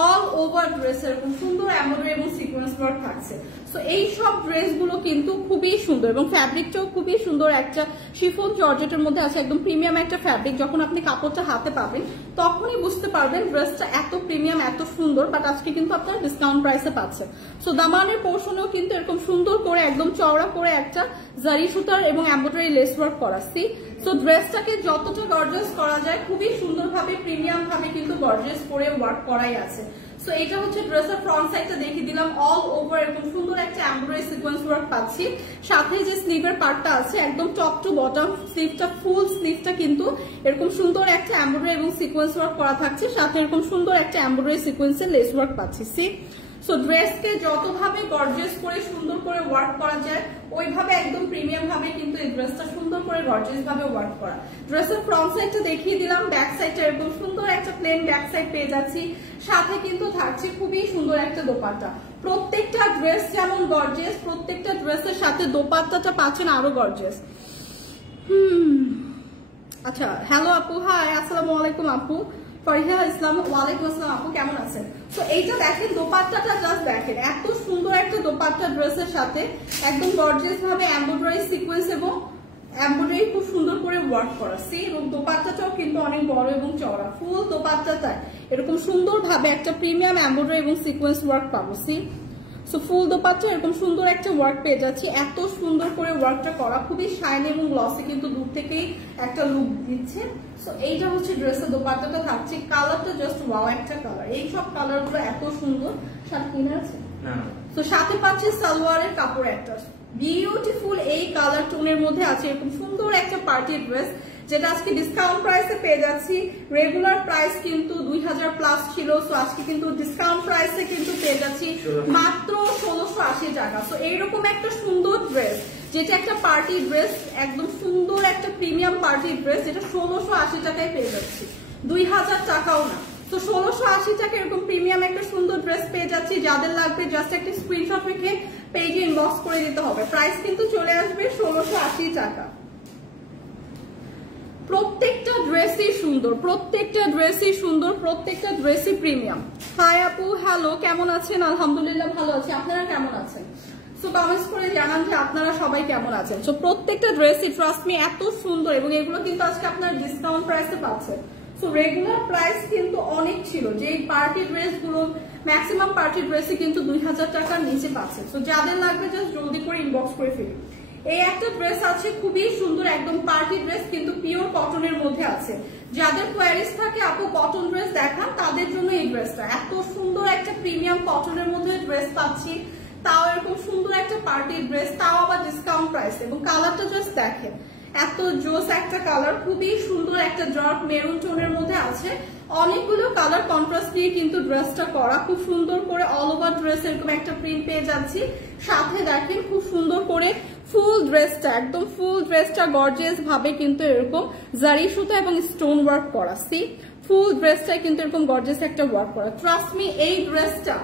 অল ওভার ড্রেস এরকম সুন্দর এমব্রয়ডারি এবং সিকোয়েন্স ওয়ার্ক থাকছে। সো এই সব ড্রেসগুলো কিন্তু খুবই সুন্দর এবং ফ্যাব্রিকটাও খুবই সুন্দর, একটা শিফন জর্জেটের মধ্যে আছে, একদম প্রিমিয়াম একটা ফ্যাব্রিক। যখন আপনি কাপড়টা হাতে পাবেন তখনই বুঝতে পারবেন ড্রেসটা এত প্রিমিয়াম, এত সুন্দর। বাট আজকে কিন্তু আপনারা ডিসকাউন্ট প্রাইসে পাচ্ছেন। সো দামানের পোর্শনেও কিন্তু এরকম সুন্দর করে একদম চওড়া করে একটা জারি সুতার এবং এমব্রয়ডারি লেস ওয়ার্ক করা। সো ড্রেসটাকে যতটা গর্জিয়াস করা যায় খুবই সুন্দরভাবে প্রিমিয়াম ভাবে কিন্তু গর্জিয়াস করে ওয়ার্ক করাই আছে। সো এটা হচ্ছে ড্রেসের ফ্রন্ট সাইডটা দেখিয়ে দিলাম, অল ওভার এরকম সুন্দর একটা এমব্রয়ডারি সিকোয়েন্স ওয়ার্ক পাচ্ছি। সাথে যে স্লিভের পার্টটা আছে একদম টপ টু বটম স্লিভটা, ফুল স্লিভটা কিন্তু এরকম সুন্দর একটা এমব্রয়ডারি এবং সিকোয়েন্স ওয়ার্ক করা থাকছে, সাথে এরকম সুন্দর একটা এমব্রয়ডারি সিকোয়েন্সের লেস ওয়ার্ক পাচ্ছি। সি সো ড্রেসকে যতভাবে গর্জিয়াস করে সুন্দর করে ওয়ার্ক করা যায় ওইভাবে একদম প্রিমিয়াম ভাবে কিন্তু এই ড্রেসটা সুন্দর করে গর্জিয়াস ভাবে ওয়ার্ক করা। ড্রেসের ফ্রন্ট সাইডটা দেখিয়ে দিলাম, ব্যাক সাইডটা এরকম সুন্দর একটা প্লেন ব্যাক সাইড পেয়ে যাচ্ছি, সাথে কিন্তু থাকছে খুবই সুন্দর একটা দোপাট্টা। প্রত্যেকটা ড্রেস যেমন গর্জিয়াস, প্রত্যেকটা ড্রেসের সাথে দোপাট্টাটা পাচ্ছেন আরো গর্জিয়াস। আচ্ছা, হ্যালো আপু, হাই, আসসালামু আলাইকুম আপু। ফরিহা ইসলাম, ওয়ালাইকুম আসসালাম আপু, কেমন আছেন? তো এইটা দেখেন, দোপাট্টাটা জাস্ট দেখেন, এত সুন্দর একটা দোপাট্টা ড্রেসের সাথে একদম গর্জিয়াস ভাবে এমব্রয়ডারি সিকোয়েন্স এবং এমব্রয়ডারি খুব সুন্দর করে ওয়ার্ক করা। সি এবং দোপাট্টাটাও কিন্তু অনেক বড় এবং চওড়া, ফুল দোপাট্টাটা এরকম সুন্দর ভাবে একটা প্রিমিয়াম এমব্রয়ডারি এবং সিকোয়েন্স ওয়ার্ক পাবো। সি সো ফুল দোপাট্টা এরকম সুন্দর একটা ওয়ার্ক পেয়ে যাচ্ছি, এত সুন্দর করে ওয়ার্কটা করা, খুবই শাইনি এবং গ্লসি কিন্তু দূর থেকেই একটা লুক দিচ্ছে। সো এইটা হচ্ছে ড্রেসের দোপাট্টাটা থাকছে, কালারটা জাস্ট ওয়াও একটা কালার, এই সব কালারগুলো এত সুন্দর। সাথে কিনা আছে তো সাথে পাচ্ছি সালোয়ারের কাপড় একটা বিউটিফুল এই কালার টোনের মধ্যে আছে, এরকম সুন্দর একটা পার্টি ড্রেস যেটা আজকে ডিসকাউন্ট প্রাইসে পেয়ে যাচ্ছি। রেগুলার প্রাইস কিন্তু 2000 প্লাস ছিল, সো আজকে কিন্তু ডিসকাউন্ট প্রাইসে কিন্তু পেয়ে যাচ্ছি মাত্র 1680 টাকা। সো এইরকম একটা সুন্দর ড্রেস যেটা একটা পার্টি ড্রেস, একদম সুন্দর একটা প্রিমিয়াম পার্টি ড্রেস, যেটা 1680 টাকায় পেয়ে যাচ্ছি, 2000 টাকাও না। তো 1680 টাকা এরকম প্রিমিয়াম একটা সুন্দর ড্রেস পেয়ে যাচ্ছি। যাদের লাগবে জাস্ট একটা স্ক্রিনশট রেখে পেজে ইনবক্স করে দিতে হবে, প্রাইস কিন্তু চলে আসবে 1680 টাকা। প্রত্যেকটা ড্রেসই সুন্দর, প্রত্যেকটা ড্রেসই সুন্দর, প্রত্যেকটা ড্রেসই প্রিমিয়াম। হাই আপু, হ্যালো, কেমন আছেন? আলহামদুলিল্লাহ ভালো আছি, আপনারা কেমন আছেন? সো কমেন্টস করে জানান যে আপনারা সবাই কেমন আছেন। সো প্রত্যেকটা ড্রেসই ট্রাস্ট মি এত সুন্দর, এবং এগুলো কিন্তু আজকে আপনার ডিসকাউন্ট প্রাইসে পাচ্ছেন। সো রেগুলার প্রাইস কিন্তু অনেক ছিল, যে পার্টি ড্রেস গুলো ম্যাক্সিমাম পার্টি ড্রেসই কিন্তু 2000 টাকার নিচে পাচ্ছেন। সো যাদের লাগবে জাস্ট জলদি করে ইনবক্স করে ফেলুন। এই একটা ড্রেস আছে খুবই সুন্দর, একদম পার্টি ড্রেস কিন্তু পিওর কটনের মধ্যে আছে। যাদের কোয়ারিজ থাকে আপু কটন ড্রেস দেখান, তাদের জন্য এই ড্রেসটা এত সুন্দর একটা প্রিমিয়াম কটনের মধ্যে ড্রেস পাচ্ছি, তাও এরকম সুন্দর একটা পার্টি ড্রেস, তাও আবার ডিসকাউন্ট প্রাইস, এবং কালারটা জাস্ট দেখেন এত জোস একটা কালার, খুবই সুন্দর একটা ডার্ক মেরুন টোনের মধ্যে আছে। অনেকগুলো কালার কন্ট্রাস্ট দিয়ে কিন্তু ড্রেসটা করা, খুব সুন্দর করে অল ওভার ড্রেস এরকম একটা প্রিন্ট পেয়ে যাচ্ছি। সাথে দেখেন খুব সুন্দর করে ফুল ড্রেসটা, একদম ফুল ড্রেসটা গর্জিয়াস ভাবে কিন্তু এরকম জারি সুতা এবং স্টোন ওয়ার্ক করা। সি ফুল ড্রেসটা কিন্তু এরকম গর্জিয়াস একটা ওয়ার্ক করা। ট্রাস্ট মি এই ড্রেসটা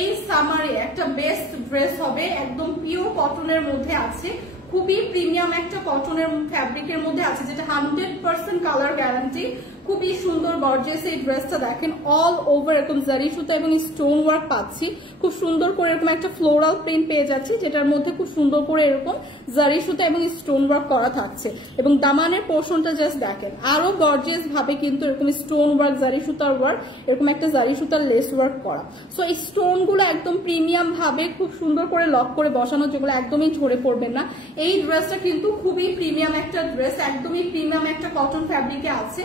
এই সামারে একটা বেস্ট ড্রেস হবে, একদম পিওর কটনের মধ্যে আছে, খুবই প্রিমিয়াম একটা কটনের ফ্যাব্রিকের মধ্যে আছে, যেটা 100% কালার গ্যারান্টি। খুবই সুন্দর গর্জিয়াস এই ড্রেসটা দেখেন, অল ওভার এরকম জারি সুতা এবং স্টোন ওয়ার্ক পাচ্ছি, খুব সুন্দর করে এরকম একটা ফ্লোরাল প্রিন্ট পেয়ে যাচ্ছি, যেটার মধ্যে খুব সুন্দর করে এরকম জারি সুতা এবং স্টোন ওয়ার্ক করা থাকছে। এবং দামানের পোর্শনটা জাস্ট দেখেন আরো গর্জিয়াস ভাবে কিন্তু এরকম স্টোন ওয়ার্ক, জারি সুতার ওয়ার্ক, এরকম একটা জারি সুতার লেস ওয়ার্ক করা। সো এই স্টোন গুলো একদম প্রিমিয়াম ভাবে খুব সুন্দর করে লক করে বসানো, যেগুলো একদমই ঝরে পড়বে না। এই ড্রেসটা কিন্তু খুবই প্রিমিয়াম একটা ড্রেস, একদমই প্রিমিয়াম একটা কটন ফ্যাব্রিকে আছে।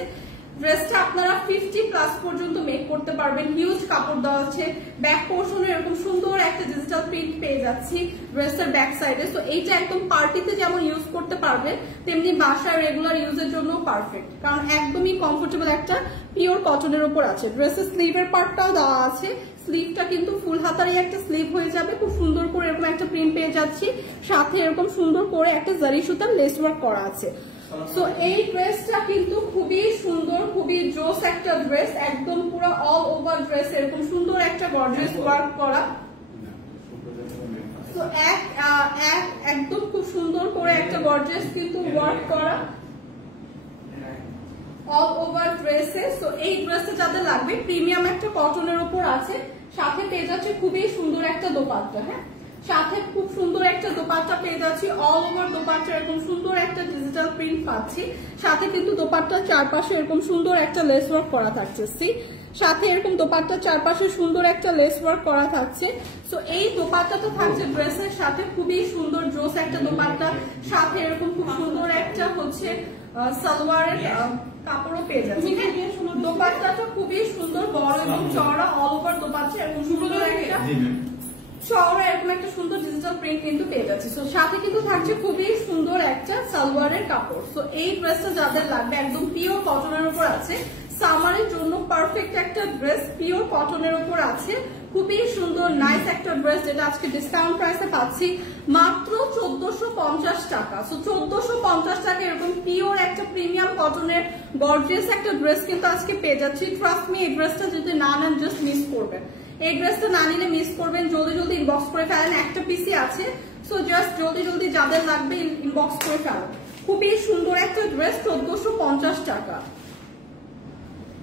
ড্রেসটা আপনারা 50 প্লাস পর্যন্ত মেক করতে পারবেন, হিউজ কাপড় দেওয়া আছে। ব্যাক পোর্শনে এরকম সুন্দর একটা ডিজিটাল প্রিন্ট পেয়ে যাচ্ছি ড্রেসের ব্যাক সাইডে। তো এইটা একদম পার্টিতে যেমন ইউজ করতে পারবেন, তেমনি বাসায় রেগুলার ইউজের জন্য পারফেক্ট, কারণ একদমই কমফোর্টেবল একটা পিওর কটনের উপর আছে। ড্রেসের স্লিভের পার্টটাও দেওয়া আছে, স্লিভটা কিন্তু ফুল হাতারই একটা স্লিভ হয়ে যাবে, খুব সুন্দর করে এরকম একটা প্রিন্ট পেয়ে যাচ্ছি, সাথে এরকম সুন্দর করে একটা জারি সুতার লেস ওয়ার্ক করা আছে। সো এই ড্রেসটা কিন্তু খুবই সুন্দর, খুবই জোস একটা ড্রেস, একদম পুরো অল ওভার ড্রেস এরকম সুন্দর একটা গর্জিয়াস ওয়ার্ক করা। সো একদম খুব সুন্দর করে একটা গর্জিয়াস কিন্তু ওয়ার্ক করা অল ওভার ড্রেসে। সো এই ড্রেসটা যাদের লাগবে প্রিমিয়াম একটা কটনের উপর আছে, সাথে পেয়ে যাচ্ছে খুবই সুন্দর একটা দোপাট্টা। হ্যাঁ, সাথে খুব সুন্দর একটা দোপাট্টা পেয়ে যাচ্ছি, অল ওভার দোপাট্টা এরকম সুন্দর একটা ডিজিটাল প্রিন্ট পাচ্ছি, সাথে কিন্তু দোপাট্টার চারপাশে এরকম সুন্দর একটা লেস ওয়ার্ক করা থাকছে। সি সাথে এরকম দোপাট্টার চারপাশে সুন্দর একটা লেস ওয়ার্ক করা থাকছে। সো এই দোপাট্টাটা থাকছে ড্রেসের সাথে, খুবই সুন্দর জোস একটা দোপাট্টা, সাথে এরকম খুব সুন্দর একটা হচ্ছে সালোয়ারের কাপড়ও পেয়ে যাচ্ছে। দোপাট্টাটা খুবই সুন্দর, বড় এবং চওড়া, অল ওভার দোপাট্টা এরকম সুন্দর একটা চওড়া এরকম একটা সুন্দর ডিজিটাল প্রিন্ট কিন্তু পেয়ে যাচ্ছে। সো সাথে কিন্তু থাকছে খুবই সুন্দর একটা সালোয়ারের কাপড়। সো এই ড্রেসটা যাদের লাগবে একদম পিওর কটনের উপর আছে, সামারের জন্য পারফেক্ট একটা ড্রেস, পিওর কটনের উপর আছে, খুবই সুন্দর নাইস একটা ড্রেস, যেটা আজকে ডিসকাউন্ট প্রাইসে পাচ্ছি মাত্র 1450 টাকা। সো 1450 টাকা এরকম পিওর একটা প্রিমিয়াম কটনের গর্জিয়াস একটা ড্রেস কিন্তু আজকে পেয়ে যাচ্ছি। ট্রাস্ট মি, এই ড্রেসটা যদি না নেন জাস্ট মিস করবেন, এই ড্রেসটা না নিলে মিস করবেন। জলদি জলদি ইনবক্স করে ফেলেন, একটা পিসি আছে। সো জাস্ট জলদি জলদি যাদের লাগবে ইনবক্স করে ফেলেন। খুবই সুন্দর একটা ড্রেস, 1450 টাকা।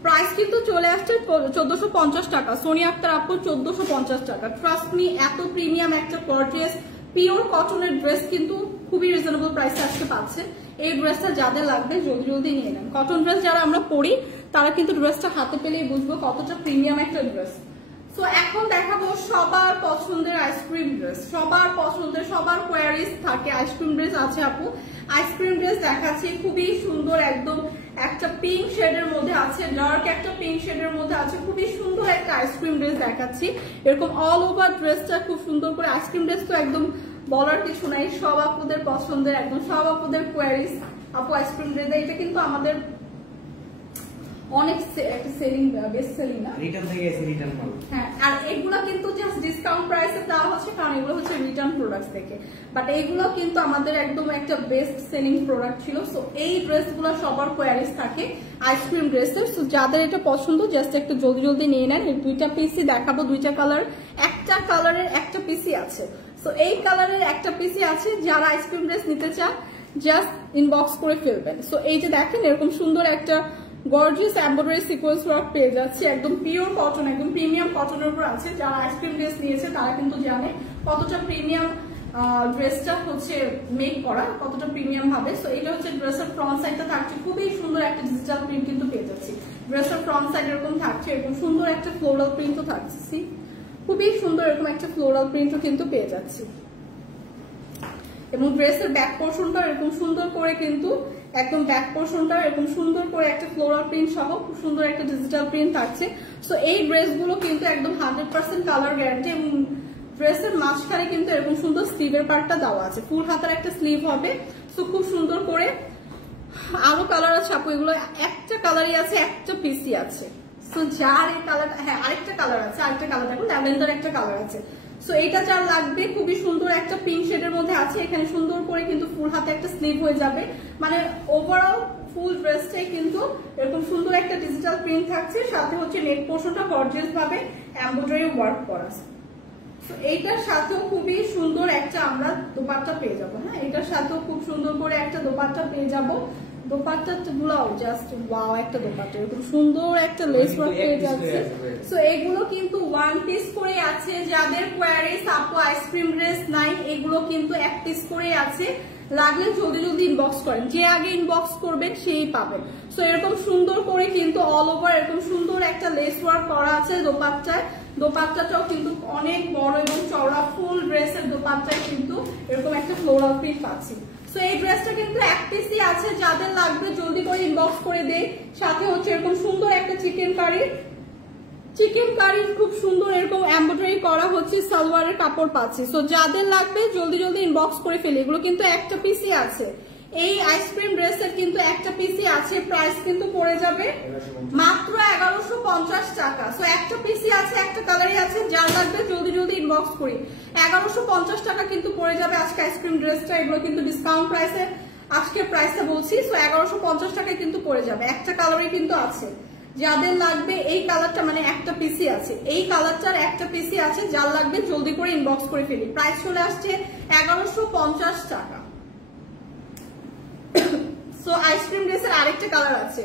প্রাইস কিন্তু চলে আসছে 1450 টাকা। সোনিয়া আক্তার আপু 1450 টাকা। ট্রাস্ট মি, এত প্রিমিয়াম একটা গর্জিয়াস পিওর কটনের ড্রেস কিন্তু খুবই রিজনেবল প্রাইসে আজকে পাচ্ছে। এই ড্রেসটা যাদের লাগবে জলদি জলদি নিয়ে নেন। কটন ড্রেস যারা আমরা পরি তারা কিন্তু ড্রেসটা হাতে পেলেই বুঝবো কতটা প্রিমিয়াম একটা ড্রেস। সো এখন দেখাবো সবার পছন্দের আইসক্রিম ড্রেস, সবার পছন্দের, সবার কোয়ারিজ থাকে আইসক্রিম ড্রেস আছে আপু। আইসক্রিম ড্রেস দেখাচ্ছি, খুবই সুন্দর একদম একটা পিঙ্ক শেডের মধ্যে আছে, ডার্ক একটা পিঙ্ক শেডের মধ্যে আছে, খুবই সুন্দর একটা আইসক্রিম ড্রেস দেখাচ্ছি। এরকম অল ওভার ড্রেসটা খুব সুন্দর করে, আইসক্রিম ড্রেস তো একদম বলার কিছু নাই, সব আপুদের পছন্দের, একদম সব আপুদের কোয়ারিজ আপু আইসক্রিম ড্রেস। এটা কিন্তু আমাদের অনেক একটা সেলিং, বেস্ট সেলিং না, রিটার্ন থেকে এসে রিটার্ন মাল। হ্যাঁ, আর এগুলো কিন্তু জাস্ট ডিসকাউন্ট প্রাইসে দেওয়া হচ্ছে কারণ এগুলো হচ্ছে রিটার্ন প্রোডাক্টস থেকে, বাট এইগুলো কিন্তু আমাদের একদম একটা বেস্ট সেলিং প্রোডাক্ট ছিল। সো এই ড্রেসগুলো সবার কোয়ারিজ থাকে আইসক্রিম ড্রেসের। সো যাদের এটা পছন্দ জাস্ট একটু জলদি জলদি নিয়ে নেন। এই দুইটা পিসি দেখাবো, দুইটা কালার, একটা কালারের একটা পিসি আছে। সো এই কালারের একটা পিসি আছে, যারা আইসক্রিম ড্রেস নিতে চান জাস্ট ইনবক্স করে ফেলবেন। সো এই যে দেখেন এরকম সুন্দর একটা গর্জিয়াস এমব্রয়ডারি সিকোয়েন্স ওয়ার্ক পেয়ে যাচ্ছে, একদম পিওর কটন, একদম প্রিমিয়াম কটনের উপর আছে। যারা আইসক্রিম ড্রেস নিয়েছে তারা কিন্তু জানে কতটা প্রিমিয়াম ড্রেসটা হচ্ছে মেক করা, কতটা প্রিমিয়াম ভাবে। সো এটা হচ্ছে ড্রেসের ফ্রন্ট সাইডটা থাকছে, খুবই সুন্দর একটা ডিজিটাল প্রিন্ট কিন্তু পেয়ে যাচ্ছি। ড্রেসের ফ্রন্ট সাইড এরকম থাকছে, এরকম সুন্দর একটা ফ্লোরাল প্রিন্টও থাকছে, খুবই সুন্দর এরকম একটা ফ্লোরাল প্রিন্টও কিন্তু পেয়ে যাচ্ছি। এবং ড্রেসের ব্যাক পোর্শনটা এরকম সুন্দর করে কিন্তু একদম ব্যাক পোর্শনটা এরকম সুন্দর করে একটা ফ্লোরাল প্রিন্ট সহ খুব সুন্দর একটা ডিজিটাল প্রিন্ট থাকছে। সো এই ড্রেসগুলো কিন্তু একদম 100% কালার গ্যারান্টি, এবং ড্রেসের মাঝখানে কিন্তু এরকম সুন্দর স্লিভের পার্টটা দেওয়া আছে, ফুল হাতার একটা স্লিভ হবে। সো খুব সুন্দর করে আরো কালার আছে আপু, এগুলো একটা কালারই আছে, একটা পিসি আছে। সো যার এই কালার, হ্যাঁ আরেকটা কালার আছে, আরেকটা কালার দেখো ল্যাভেন্ডার একটা কালার আছে। সো এইটা যার লাগবে, খুবই সুন্দর একটা পিঙ্ক শেডের মধ্যে আছে, এখানে সুন্দর করে কিন্তু ফুল হাতে একটা স্লিভ হয়ে যাবে, মানে ওভারঅল ফুল ড্রেসটাই কিন্তু এরকম সুন্দর একটা ডিজিটাল প্রিন্ট থাকছে, সাথে হচ্ছে নেক পোর্শনটা গর্জিয়াস ভাবে এমব্রয়ডারি ওয়ার্ক করা। তো এইটার সাথেও খুবই সুন্দর একটা আমরা দোপাট্টা পেয়ে যাবো। হ্যাঁ, এটার সাথেও খুব সুন্দর করে একটা দোপাট্টা পেয়ে যাবো। দোপাট্টা গুলাও জাস্ট ওয়াও একটা দোপাট্টা, এরকম সুন্দর একটা লেস ওয়ার্ক পেয়ে যাচ্ছে। সো এগুলো কিন্তু ওয়ান পিস করে আছে, যাদের কোয়ারিজ আপু আইসক্রিম ড্রেস নাই এগুলো কিন্তু এক পিস করে আছে, লাগলে জলদি জলদি ইনবক্স করেন, যে আগে ইনবক্স করবেন সেই পাবেন। সো এরকম সুন্দর করে কিন্তু অল ওভার এরকম সুন্দর একটা লেস ওয়ার্ক করা আছে দোপাট্টায়। দোপাট্টাটাও কিন্তু অনেক বড় এবং চওড়া, ফুল ড্রেসের দোপাট্টায় কিন্তু এরকম একটা ফ্লোরাল প্রিন্ট পাচ্ছি। সো এই ড্রেসটা কিন্তু এক পিসই আছে, যাদের লাগবে জলদি করে ইনবক্স করে দেই। সাথে হচ্ছে এরকম সুন্দর একটা চিকেন কারি খুব সুন্দর এরকম এমব্রয়ডারি করা হচ্ছে, সালোয়ারের কাপড় পাচ্ছি। সো যাদের লাগবে জলদি জলদি ইনবক্স করে ফেলি, এগুলো কিন্তু একটা পিসই আছে। এই আইসক্রিম ড্রেসের কিন্তু একটা পিসি আছে, প্রাইস কিন্তু পড়ে যাবে মাত্র 1150 টাকা। সো একটা পিসি আছে, একটা কালারই আছে, যার লাগবে জলদি জলদি ইনবক্স করি। 1150 টাকা কিন্তু পড়ে যাবে আজকে আইসক্রিম ড্রেসটা, এগুলো কিন্তু ডিসকাউন্ট প্রাইসে আজকে প্রাইসটা বলছি। সো 1150 টাকায় কিন্তু পড়ে যাবে, একটা কালারই কিন্তু আছে। যাদের লাগবে এই কালারটা, মানে একটা পিসি আছে, এই কালারটার একটা পিসি আছে, যার লাগবে জলদি করে ইনবক্স করে ফেলি। প্রাইস চলে আসছে 1150 টাকা। সো আইসক্রিম ড্রেসের আরেকটা কালার আছে,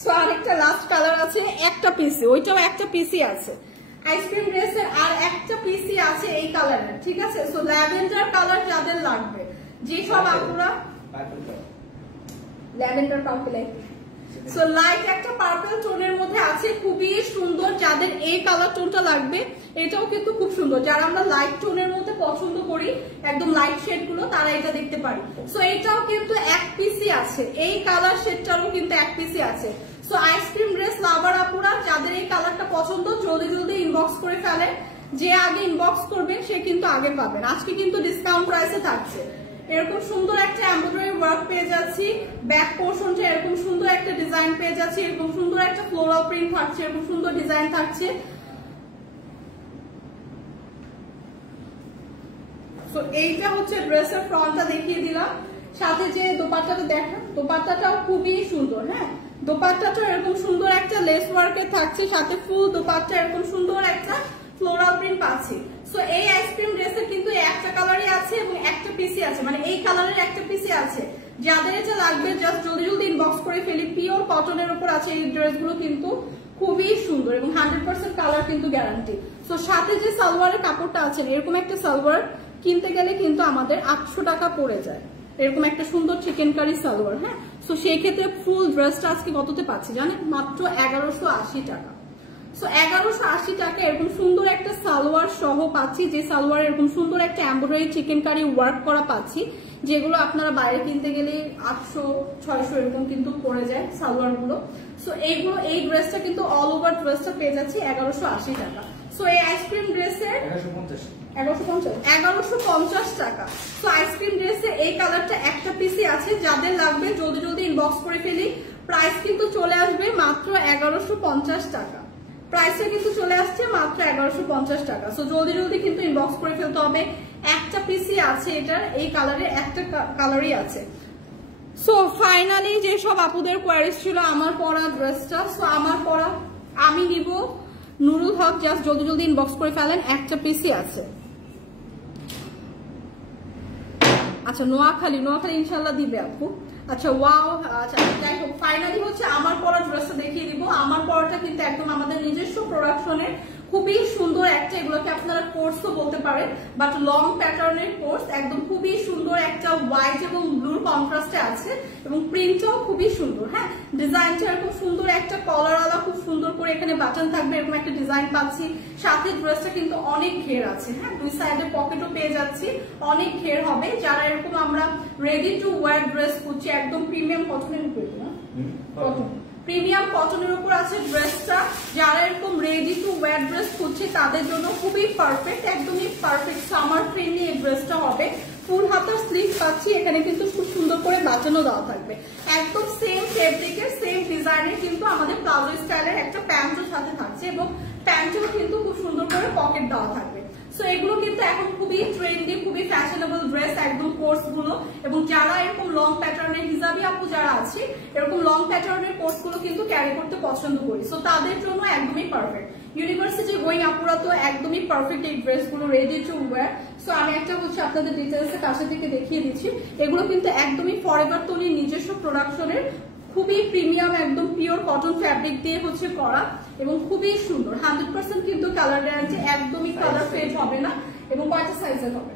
সো আরেকটা লাস্ট কালার আছে, একটা পিসি, ওইটাও একটা পিসি আছে। আইসক্রিম ড্রেসের আর একটা পিসি আছে এই কালারের, ঠিক আছে। সো ল্যাভেন্ডার কালার যাদের লাগবে, যে সব আপুরা ল্যাভেন্ডার পার্পল, সো লাইট একটা পার্পল টোনের মধ্যে আছে, খুবই সুন্দর। যাদের এই কালার টোনটা লাগবে এটাও কিন্তু খুব সুন্দর। যারা আমরা লাইট টোনের মধ্যে পছন্দ করি, একদম লাইট শেড গুলো, তারা এটা দেখতে পারি। সো এটাও কিন্তু এক পিসি আছে, এই কালার শেডটারও কিন্তু এক পিসি আছে। সো আইসক্রিম ড্রেস লাভার আপুরা যাদের এই কালারটা পছন্দ, জলদি জলদি ইনবক্স করে ফেলে। যে আগে ইনবক্স করবেন সে কিন্তু আগে পাবেন। আজকে কিন্তু ডিসকাউন্ট প্রাইসে থাকছে। এরকম সুন্দর একটা এমব্রয়ডারি ওয়ার্ক পেয়ে যাচ্ছি, ব্যাক পোর্শনটা এরকম সুন্দর একটা ডিজাইন পেয়ে যাচ্ছি, এরকম সুন্দর একটা ফ্লোরাল প্রিন্ট থাকছে, এরকম সুন্দর ডিজাইন থাকছে। তো এইটা হচ্ছে ড্রেসের ফ্রন্টটা দেখিয়ে দিলাম, সাথে যে দোপাট্টাটা দেখেন, দোপাট্টাটাও খুবই সুন্দর। হ্যাঁ, দোপাট্টাটা এরকম সুন্দর একটা লেস ওয়ার্কের থাকছে, সাথে ফুল দোপাট্টা এরকম সুন্দর একটা ফ্লোরাল প্রিন্ট পাচ্ছি। সো এই আইসক্রিম ড্রেসের কিন্তু একটা কালারই আছে এবং একটা পিসি আছে, মানে এই কালারের একটা পিসি আছে। যাদের এটা লাগবে জাস্ট জলদি জলদি ইনবক্স করে ফেলি। পিওর কটনের উপর আছে এই ড্রেসগুলো, কিন্তু খুবই সুন্দর এবং 100% কালার কিন্তু গ্যারান্টি। সো সাথে যে সালোয়ারের কাপড়টা আছে, এরকম একটা সালোয়ার কিনতে গেলে কিন্তু আমাদের 800 টাকা পড়ে যায়, এরকম একটা সুন্দর চিকেন কারি সালোয়ার। হ্যাঁ, সো সেই ক্ষেত্রে ফুল ড্রেসটা আজকে কততে পাচ্ছি জানেন? মাত্র 1180 টাকা। সো 1180 টাকা এরকম সুন্দর একটা সালোয়ার সহ পাচ্ছি, যে সালোয়ার এরকম সুন্দর একটা এমব্রয়ডারি চিকেন কারি ওয়ার্ক করা পাচ্ছি, যেগুলো আপনারা বাইরে কিনতে গেলে 800-600 এরকম কিন্তু পড়ে যায় সালোয়ার গুলো। সো এইগুলো, এই ড্রেসটা কিন্তু অল ওভার ড্রেসটা পেয়ে যাচ্ছি 1180 টাকা। সো এই আইসক্রিম ড্রেসের 1150 টাকা। তো আইসক্রিম ড্রেসে এই কালারটা একটা পিসি আছে, যাদের লাগবে জলদি জলদি ইনবক্স করে ফেলি। প্রাইস কিন্তু চলে আসবে মাত্র 1150 টাকা। প্রাইসটা কিন্তু চলে আসছে মাত্র 1150 টাকা। সো জলদি জলদি কিন্তু ইনবক্স করে ফেলতে হবে। একটা পিসি আছে এটার, এই কালারের একটা কালারই আছে। সো ফাইনালি যেসব আপুদের কোয়ারিজ ছিল আমার পরা ড্রেসটা, সো আমার পরা আমি নিব। নুরুল হক জাস্ট জলদি জলদি ইনবক্স করে ফেলেন, একটা পিসি আছে। আচ্ছা, নোয়াখালী ইনশাল্লাহ দিবে আপু। আচ্ছা, ওয়াও। আচ্ছা, যাই হোক, ফাইনালি হচ্ছে আমার পরা ড্রেসটা দেখিয়ে দিব। আমার পরাটা কিন্তু একদম আমাদের নিজস্ব প্রোডাকশনের, খুবই সুন্দর একটা, এগুলোকে আপনারা কোর্সও বলতে পারেন, বাট লং প্যাটার্নের কোর্স, একদম খুবই সুন্দর একটা হোয়াইট এবং ব্লুর কন্ট্রাস্টে আছে এবং প্রিন্টটাও খুবই সুন্দর। হ্যাঁ, ডিজাইনটা এরকম সুন্দর একটা কলারওয়ালা, খুব সুন্দর করে এখানে বাটন থাকবে, এরকম একটা ডিজাইন পাচ্ছি। সাথে ড্রেসটা কিন্তু অনেক ঘের আছে। হ্যাঁ, দুই সাইডে পকেটও পেয়ে যাচ্ছি, অনেক ঘের হবে। যারা এরকম আমরা রেডি টু ওয়্যার ড্রেস খুঁজছি, একদম প্রিমিয়াম কটনের উপরে, না কটন, প্রিমিয়াম কটনের উপর আছে ড্রেসটা। যারা এরকম রেডি টু ওয়্যার ড্রেস খুঁজছে তাদের জন্য খুবই পারফেক্ট, একদমই পারফেক্ট সামার ফ্রেন্ডলি এই ড্রেসটা হবে। ফুল হাতার স্লিভ পাচ্ছি, এখানে কিন্তু খুব সুন্দর করে বাটনও দেওয়া থাকবে। একদম সেম ফেব্রিকের, সেম ডিজাইনের কিন্তু আমাদের প্লাজো স্টাইলের একটা প্যান্টও সাথে থাকছে এবং প্যান্টেও কিন্তু খুব সুন্দর করে পকেট দেওয়া থাকবে। সো এগুলো কিন্তু এখন খুবই ট্রেন্ডি, খুবই ফ্যাশনেবল ড্রেস, একদম কোর্স গুলো। এবং যারা এরকম লং প্যাটার্নের, হিজাবি আপু যারা আছে, এরকম লং প্যাটার্নের কোর্স গুলো কিন্তু ক্যারি করতে পছন্দ করি, সো তাদের জন্য একদমই পারফেক্ট। ইউনিভার্সিটি গোয়িং আপুরা তো একদমই পারফেক্ট এই ড্রেস গুলো, রেডি টু ওয়্যার। সো আমি একটা হচ্ছে আপনাদের ডিটেলসে কাছে থেকে দেখিয়ে দিচ্ছি। এগুলো কিন্তু একদমই ফরএভার তৈরি নিজস্ব প্রোডাকশনের, খুবই প্রিমিয়াম, একদম পিওর কটন ফ্যাব্রিক দিয়ে হচ্ছে করা এবং খুবই সুন্দর। 100% কিন্তু কালার গ্যারান্টি, একদমই কালার ফেড হবে না। এবং কয়টা সাইজের হবে?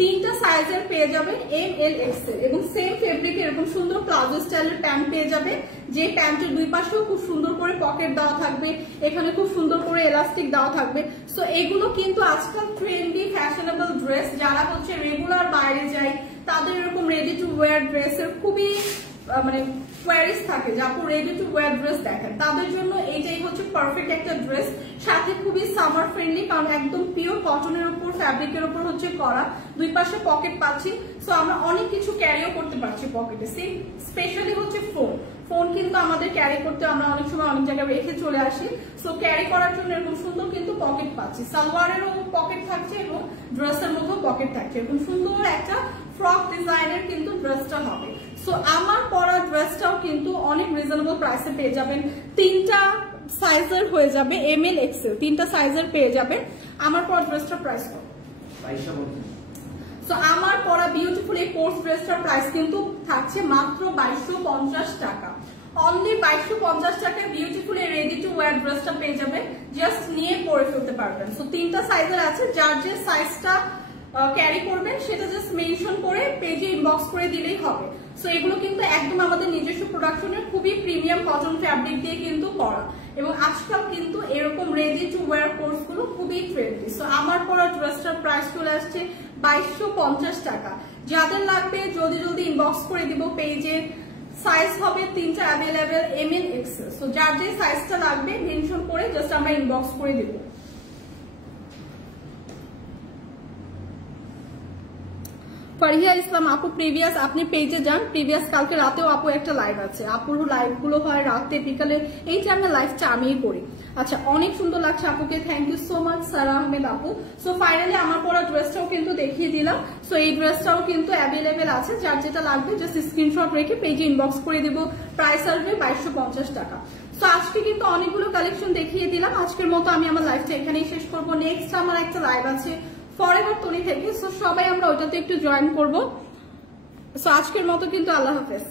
তিনটা সাইজের পেয়ে যাবেন, এম এল এক্সেল। এবং সেম ফেব্রিক এরকম সুন্দর প্লাজো স্টাইলের প্যান্ট পেয়ে যাবে, যে প্যান্টের দুই পাশেও খুব সুন্দর করে পকেট দেওয়া থাকবে, এখানে খুব সুন্দর করে এলাস্টিক দেওয়া থাকবে। সো এগুলো কিন্তু আজকাল ট্রেন্ডি ফ্যাশনেবল ড্রেস। যারা হচ্ছে রেগুলার বাইরে যায় তাদের এরকম রেডি টু ওয়্যার ড্রেসের খুবই মানে কোয়ারিজ থাকে, যা আপু রেডি টু ওয়্যার ড্রেস দেখেন, তাদের জন্য এইটাই হচ্ছে পারফেক্ট একটা ড্রেস। সাথে খুবই সামার ফ্রেন্ডলি, কারণ একদম পিওর কটনের উপর, ফ্যাব্রিকের উপর হচ্ছে করা, দুই পাশে পকেট পাচ্ছি। সো আমরা অনেক কিছু ক্যারিও করতে পারছি পকেটে। স্পেশালি হচ্ছে ফোন কিন্তু আমাদের ক্যারি করতে আমরা অনেক সময় অনেক জায়গায় রেখে চলে আসি, সো ক্যারি করার জন্য এরকম সুন্দর কিন্তু পকেট পাচ্ছি। সালোয়ারেরও পকেট থাকছে এবং ড্রেসের মধ্যেও পকেট থাকছে, এরকম সুন্দর একটা ফ্রক ডিজাইনের কিন্তু ড্রেসটা হবে। সো আমার পরা ড্রেসটাও কিন্তু অনেক রিজনেবল প্রাইসে পেয়ে যাবেন। তিনটা সাইজের হয়ে যাবে, এম এল এক্সেল, তিনটা সাইজের পেয়ে যাবেন। আমার পরা ড্রেসটার প্রাইস কত? 2250। সো আমার পরা বিউটিফুল এই কোর্স ড্রেসটার প্রাইস কিন্তু থাকছে মাত্র 2250 টাকা। অনলি 2250 টাকায় বিউটিফুল এই রেডি টু ওয়্যার ড্রেসটা পেয়ে যাবেন, জাস্ট নিয়ে পরে ফেলতে পারবেন। সো তিনটা সাইজের আছে, যার যে সাইজটা ক্যারি করবেন সেটা জাস্ট মেনশন করে পেজে ইনবক্স করে দিলেই হবে। সো এগুলো কিন্তু একদম আমাদের নিজস্ব প্রোডাকশনের খুবই প্রিমিয়াম কটন ফ্যাব্রিক দিয়ে কিন্তু করা, এবং আজকাল কিন্তু এরকম রেডি টু ওয়্যার কোর্স গুলো খুবই ট্রেন্ডি। সো আমার পরা ড্রেসটার প্রাইস চলে আসছে 2250 টাকা। যাদের লাগবে জলদি জলদি ইনবক্স করে দিব পেজে। সাইজ হবে 3টা অ্যাভেলেবেল, ML XL। সো যার যে সাইজটা লাগবে মেনশন করে জাস্ট আমরা ইনবক্স করে দিব। ফারিয়া ইসলাম আপু প্রিভিয়াস আপনি পেজে যান, প্রিভিয়াস কালকে রাতেও আপু একটা লাইভ আছে, আপুর লাইভ গুলো হয় রাতে বিকালে, এই টাইমে লাইভটা আমিই করি। আচ্ছা অনেক সুন্দর লাগছে আপুকে, থ্যাংক ইউ সো মাচ সারা আহমেদ আপু। সো ফাইনালি আমার পরা ড্রেসটাও কিন্তু দেখিয়ে দিলাম। সো এই ড্রেসটাও কিন্তু অ্যাভেলেবেল আছে, যার যেটা লাগবে জাস্ট স্ক্রিনশট রেখে পেজে ইনবক্স করে দিব। প্রাইস আসবে 2250 টাকা। সো আজকে কিন্তু অনেকগুলো কালেকশন দেখিয়ে দিলাম। আজকের মতো আমি আমার লাইভটা এখানেই শেষ করবো। নেক্সট আমার একটা লাইভ আছে ফরএভার তনি থেকে, সো সবাই আমরা ওইটাতে একটু জয়েন করবো। সো আজকের মতো কিন্তু আল্লাহ হাফেজ।